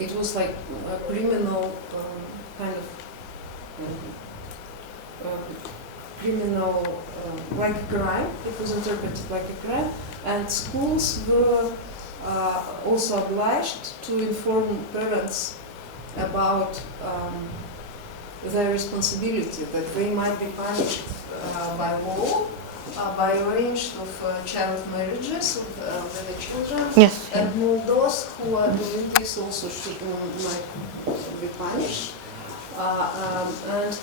it was like a criminal kind of criminal, like a crime. It was interpreted like a crime, and schools were also obliged to inform parents about their responsibility, that they might be punished by law, by arranged of child marriages with the children, Yes. and all those who are doing this also might be punished. And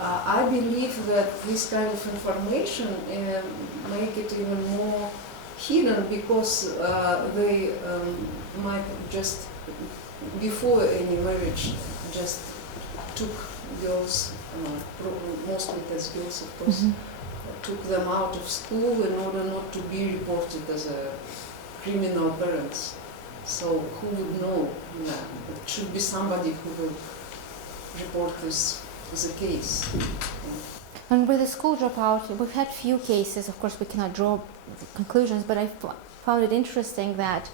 I believe that this kind of information make it even more hidden, because they might just, before any marriage, just took girls, mostly as girls of course, took them out of school in order not to be reported as a criminal parents. So who would know that? It should be somebody who will report this as a case. And with the school dropout, we've had few cases. Of course, we cannot draw conclusions, but I found it interesting that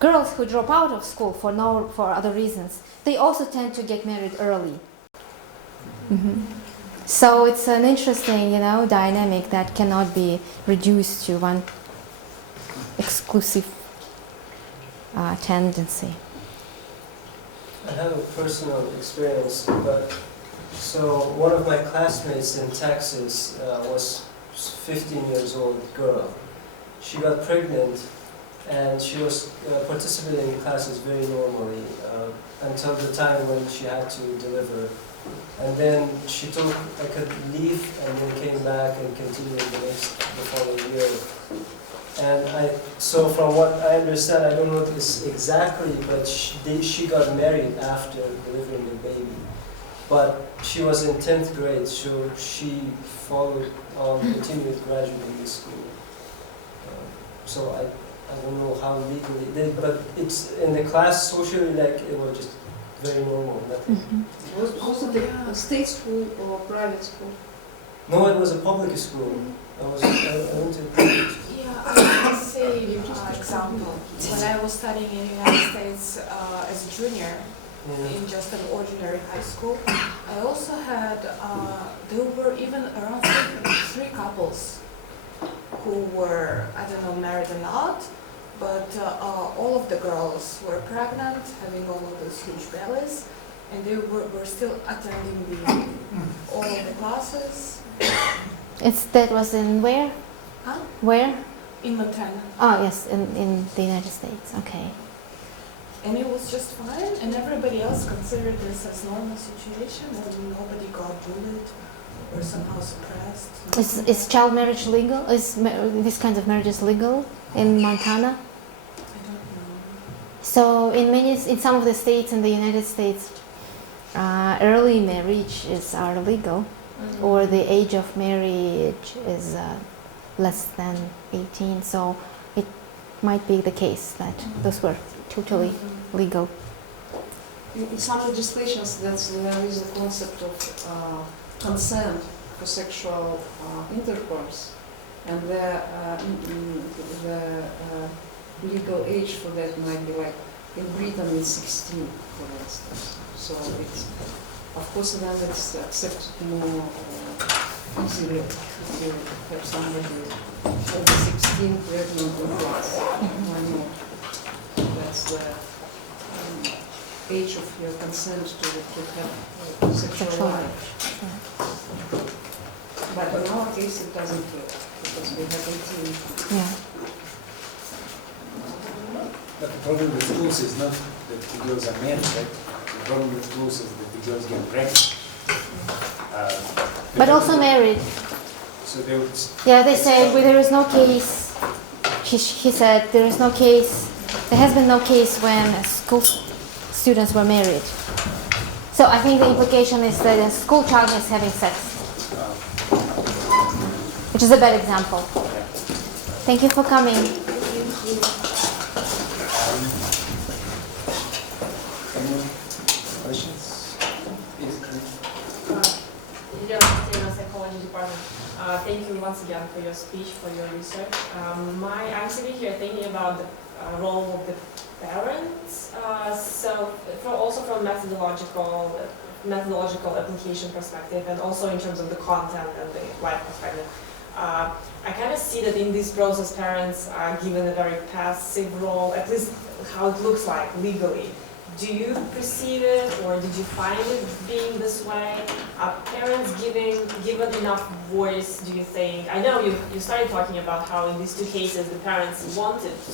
girls who drop out of school for other reasons, they also tend to get married early. So it's an interesting, dynamic that cannot be reduced to one exclusive tendency. I have a personal experience, but so one of my classmates in Texas was 15 years old girl. She got pregnant and she was participating in classes very normally until the time when she had to deliver. And then she took like a leave and then came back and continued the following year. And so from what I understand, I don't know this exactly, but she got married after delivering the baby. But she was in 10th grade, so she followed on, continued graduating in school. so I don't know how legally they, but it's in the class socially like it was just very normal. Nothing. Was it a state school or private school? No, it was a public school. I went to a public school. Yeah, I can say example. When I was studying in the United States as a junior in just an ordinary high school, I also had, there were even around three couples who were, I don't know, married or not, but all of the girls were pregnant, having all of those huge bellies, and they were still attending all of the classes. That was in where? Huh? Where? In Montana. Oh, yes, in the United States. Okay. And it was just fine, and everybody else considered this as normal situation, and nobody got bullied or somehow suppressed. Is child marriage legal? Is this kind of marriages legal in Montana? I don't know. So in some of the states in the United States, early marriages are legal, or the age of marriage is less than 18. So it might be the case that those were totally legal. In some legislations, there is a concept of consent for sexual intercourse, and the legal age for that might be like in Britain it's 16, for instance. So it's, of course, then it's accepted more easily if you have somebody over 16 pregnant or plus. Why not? That's the age of your consent to have sexual life. But in our case, it doesn't work because we have 18. Yeah. But the problem with schools is not that the girls are married, right? The problem with schools is that the girls get pregnant. But also married. So they would. Yeah, they say there is no case. He said there is no case. There has been no case when school students were married. So I think the implication is that a school child is having sex, which is a bad example. Thank you for coming. Any questions? Elena, Psychology Department. Thank you once again for your speech, for your research. I'm sitting here thinking about the role of the parents. Also from methodological application perspective, and also in terms of the content and the life perspective. I kind of see that in this process, parents are given a very passive role, at least how it looks like legally. Do you perceive it, or did you find it being this way? Are parents given enough voice, do you think? I know you started talking about how in these two cases the parents wanted to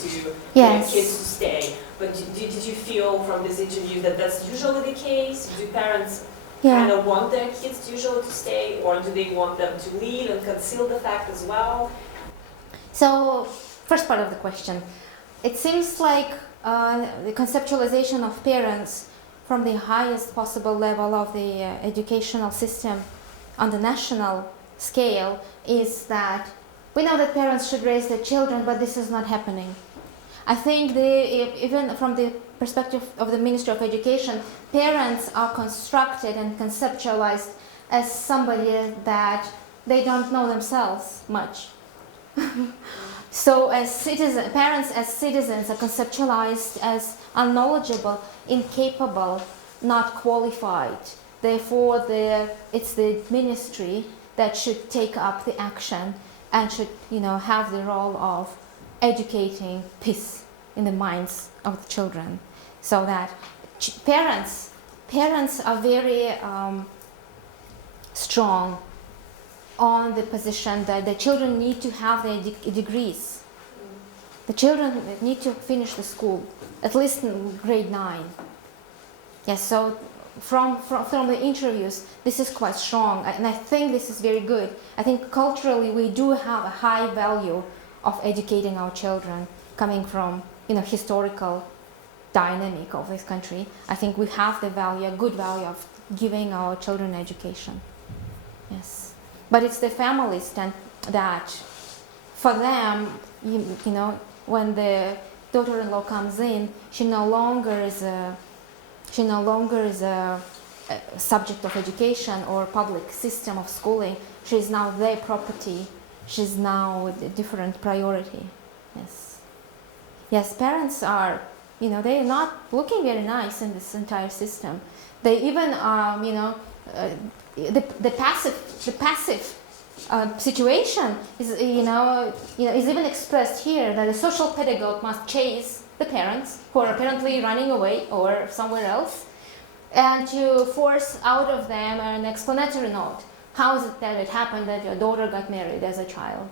their kids to stay, but did you feel from this interview that that's usually the case? Do parents kind of want their kids usually to stay, or do they want them to leave and conceal the fact as well? So, first part of the question. It seems like the conceptualization of parents from the highest possible level of the educational system on the national scale is that we know that parents should raise their children, but this is not happening. I think even from the perspective of the Ministry of Education, parents are constructed and conceptualized as somebody that they don't know themselves much. So as parents as citizens are conceptualized as unknowledgeable, incapable, not qualified. Therefore, it's the ministry that should take up the action and should, have the role of educating peace in the minds of the children. So that parents are very strong on the position that the children need to have their degrees. The children need to finish the school, at least in grade 9. Yes, so from the interviews, this is quite strong, and I think this is very good. I think culturally we do have a high value of educating our children, coming from historical dynamic of this country. I think we have the value, a good value of giving our children education. Yes. But it's the families that for them, you know, when the daughter-in-law comes in, she no longer is a subject of education or public system of schooling. She is now their property. She's now a different priority. Yes. Yes, parents are, you know, they're not looking very nice in this entire system. They even, you know, the passive situation is, you know, is even expressed here that a social pedagogue must chase the parents who are apparently running away or somewhere else, and to force out of them an explanatory note. How is it that it happened that your daughter got married as a child?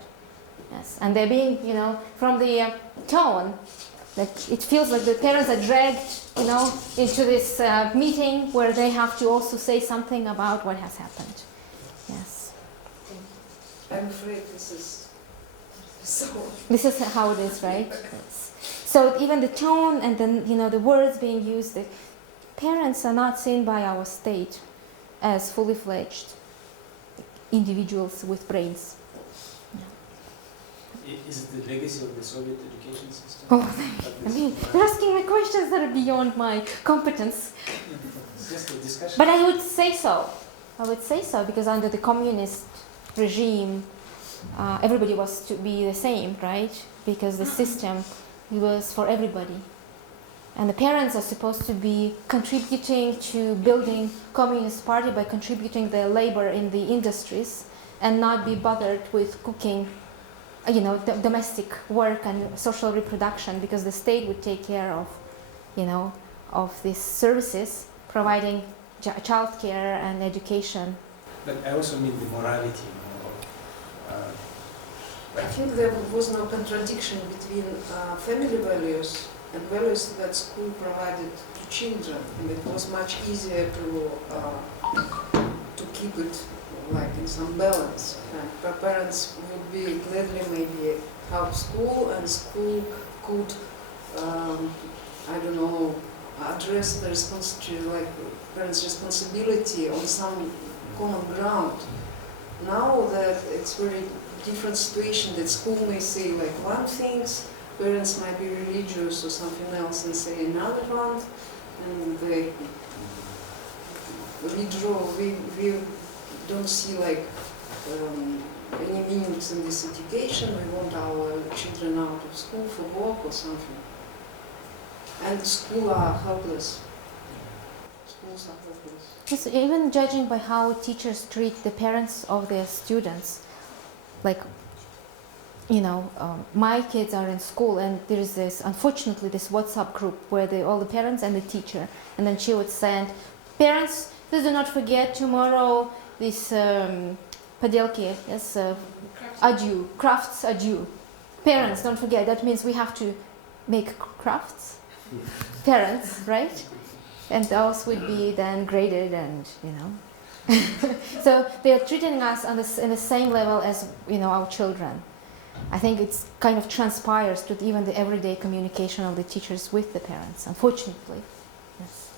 Yes, and they're being, you know, from the tone, that it feels like the parents are dragged, you know, into this meeting where they have to also say something about what has happened. Yes. I'm afraid this is so. This is how it is, right? Yes. So even the tone and then, you know, the words being used, the parents are not seen by our state as fully fledged individuals with brains. Is it the legacy of the Soviet education system? Oh, I mean, you're asking me questions that are beyond my competence. It's just a discussion. But I would say so. I would say so because under the communist regime, everybody was to be the same, right? Because the system was for everybody. And the parents are supposed to be contributing to building Communist Party by contributing their labor in the industries and not be bothered with cooking, you know, domestic work and social reproduction, because the state would take care of, you know, of these services, providing childcare and education. But I also mean the morality. I think there was no contradiction between family values and values that school provided to children, and it was much easier to keep it like in some balance. And parents would be gladly maybe help school, and school could, I don't know, address the responsibility, like parents' responsibility on some common ground. Now that it's very different situation, that school may say like one thing, parents might be religious or something else and say another one, and they withdraw. We don't see like any meanings in this education. We want our children out of school for work or something. And schools are helpless. Schools are helpless. Yes, even judging by how teachers treat the parents of their students, like, you know, my kids are in school, and there is this, unfortunately, this WhatsApp group where all the parents and the teacher, and then she would send, parents, please do not forget tomorrow this поделки, yes, adieu, crafts adieu. Parents, don't forget, that means we have to make crafts. Parents, right? And those would be then graded, and, you know. So they are treating us on in the same level as, you know, our children. I think it's kind of transpires to even the everyday communication of the teachers with the parents, unfortunately. Yes.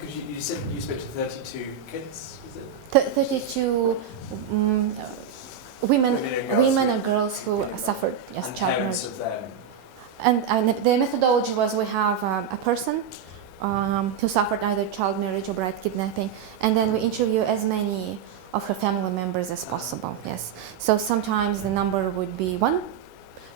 Because you said you spoke to 32 kids, was it? 32 women and girls who suffered, yes, and child parents marriage. of them. And the methodology was we have a person who suffered either child marriage or bride kidnapping, and then we interview as many of her family members as possible. Yes. So sometimes the number would be 1,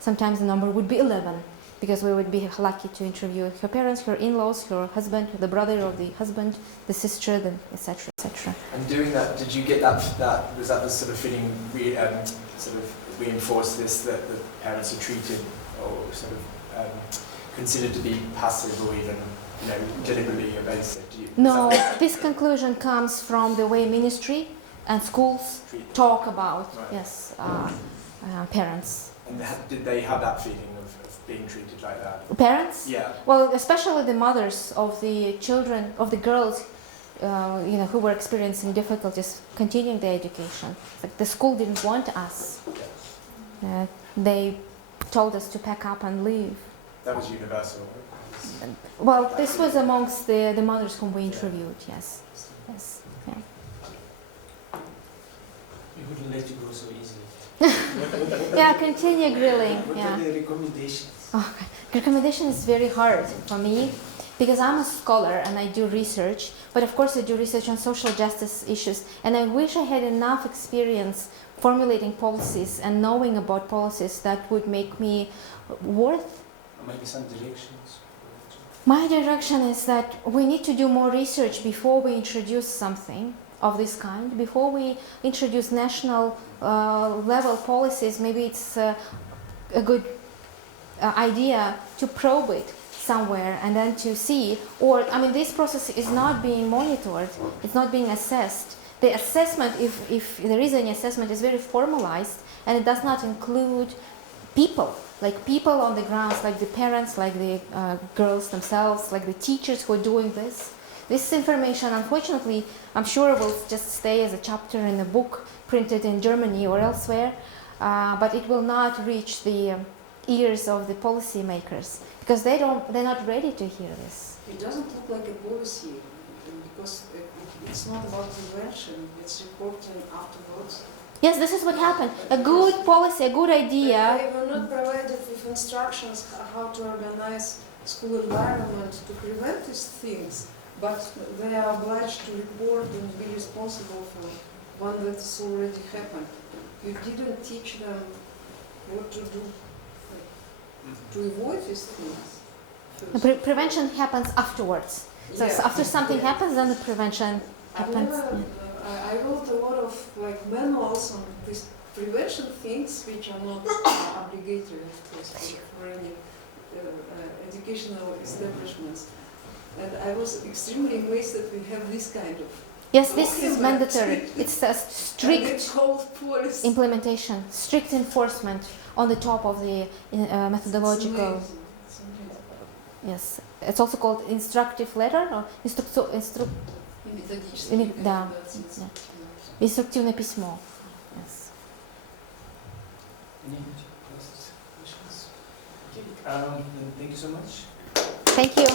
sometimes the number would be 11, because we would be lucky to interview her parents, her in-laws, her husband, the brother of the husband, the sister, etc., etc. And doing that, did you get that was that the sort of feeling sort of reinforced this, that the parents are treated or sort of considered to be passive or even, you know, deliberately evasive? No, this conclusion comes from the way ministry and schools talk about, right. Yes, parents. And did they have that feeling of being treated like that? Parents? Yeah. Well, especially the mothers of the children, of the girls, you know, who were experiencing difficulties continuing their education. Like the school didn't want us. They told us to pack up and leave. That was universal. Well, this was amongst the mothers whom we interviewed, yes. Yes. Yeah. wouldn't let you go so easily. Yeah, continue grilling. What Yeah. are the recommendations? Okay. Recommendation is very hard for me because I'm a scholar and I do research, but of course I do research on social justice issues, and I wish I had enough experience formulating policies and knowing about policies that would make me worth. Maybe some directions. My direction is that we need to do more research before we introduce something of this kind. Before we introduce national level policies, maybe it's a good idea to probe it somewhere and then to see, or I mean this process is not being monitored, it's not being assessed. The assessment, if there is any assessment, is very formalized and it does not include people, like people on the grounds, like the parents, like the girls themselves, like the teachers who are doing this. This information, unfortunately, I'm sure will just stay as a chapter in a book printed in Germany or elsewhere, but it will not reach the ears of the policymakers because they're not ready to hear this. It doesn't look like a policy because it's not about prevention, it's reporting afterwards. Yes, this is what happened. A good policy, a good idea. They were not provided with instructions how to organize school environment to prevent these things, but they are obliged to report and be responsible for one that's already happened. You didn't teach them what to do to avoid these things. Prevention happens afterwards. So Yeah. after something happens, then the prevention happens. I wrote a lot of manuals on these prevention things, which are not obligatory, of course, for any educational establishments. And I was extremely amazed that we have this kind of. Yes, this is mandatory. It's a strict policy. implementation, strict enforcement on the top of the methodological. It's amazing. Yes, it's also called instructive letter or да. Инструктивное письмо. Yes. Any last questions? Okay. Then thank you so much. Thank you.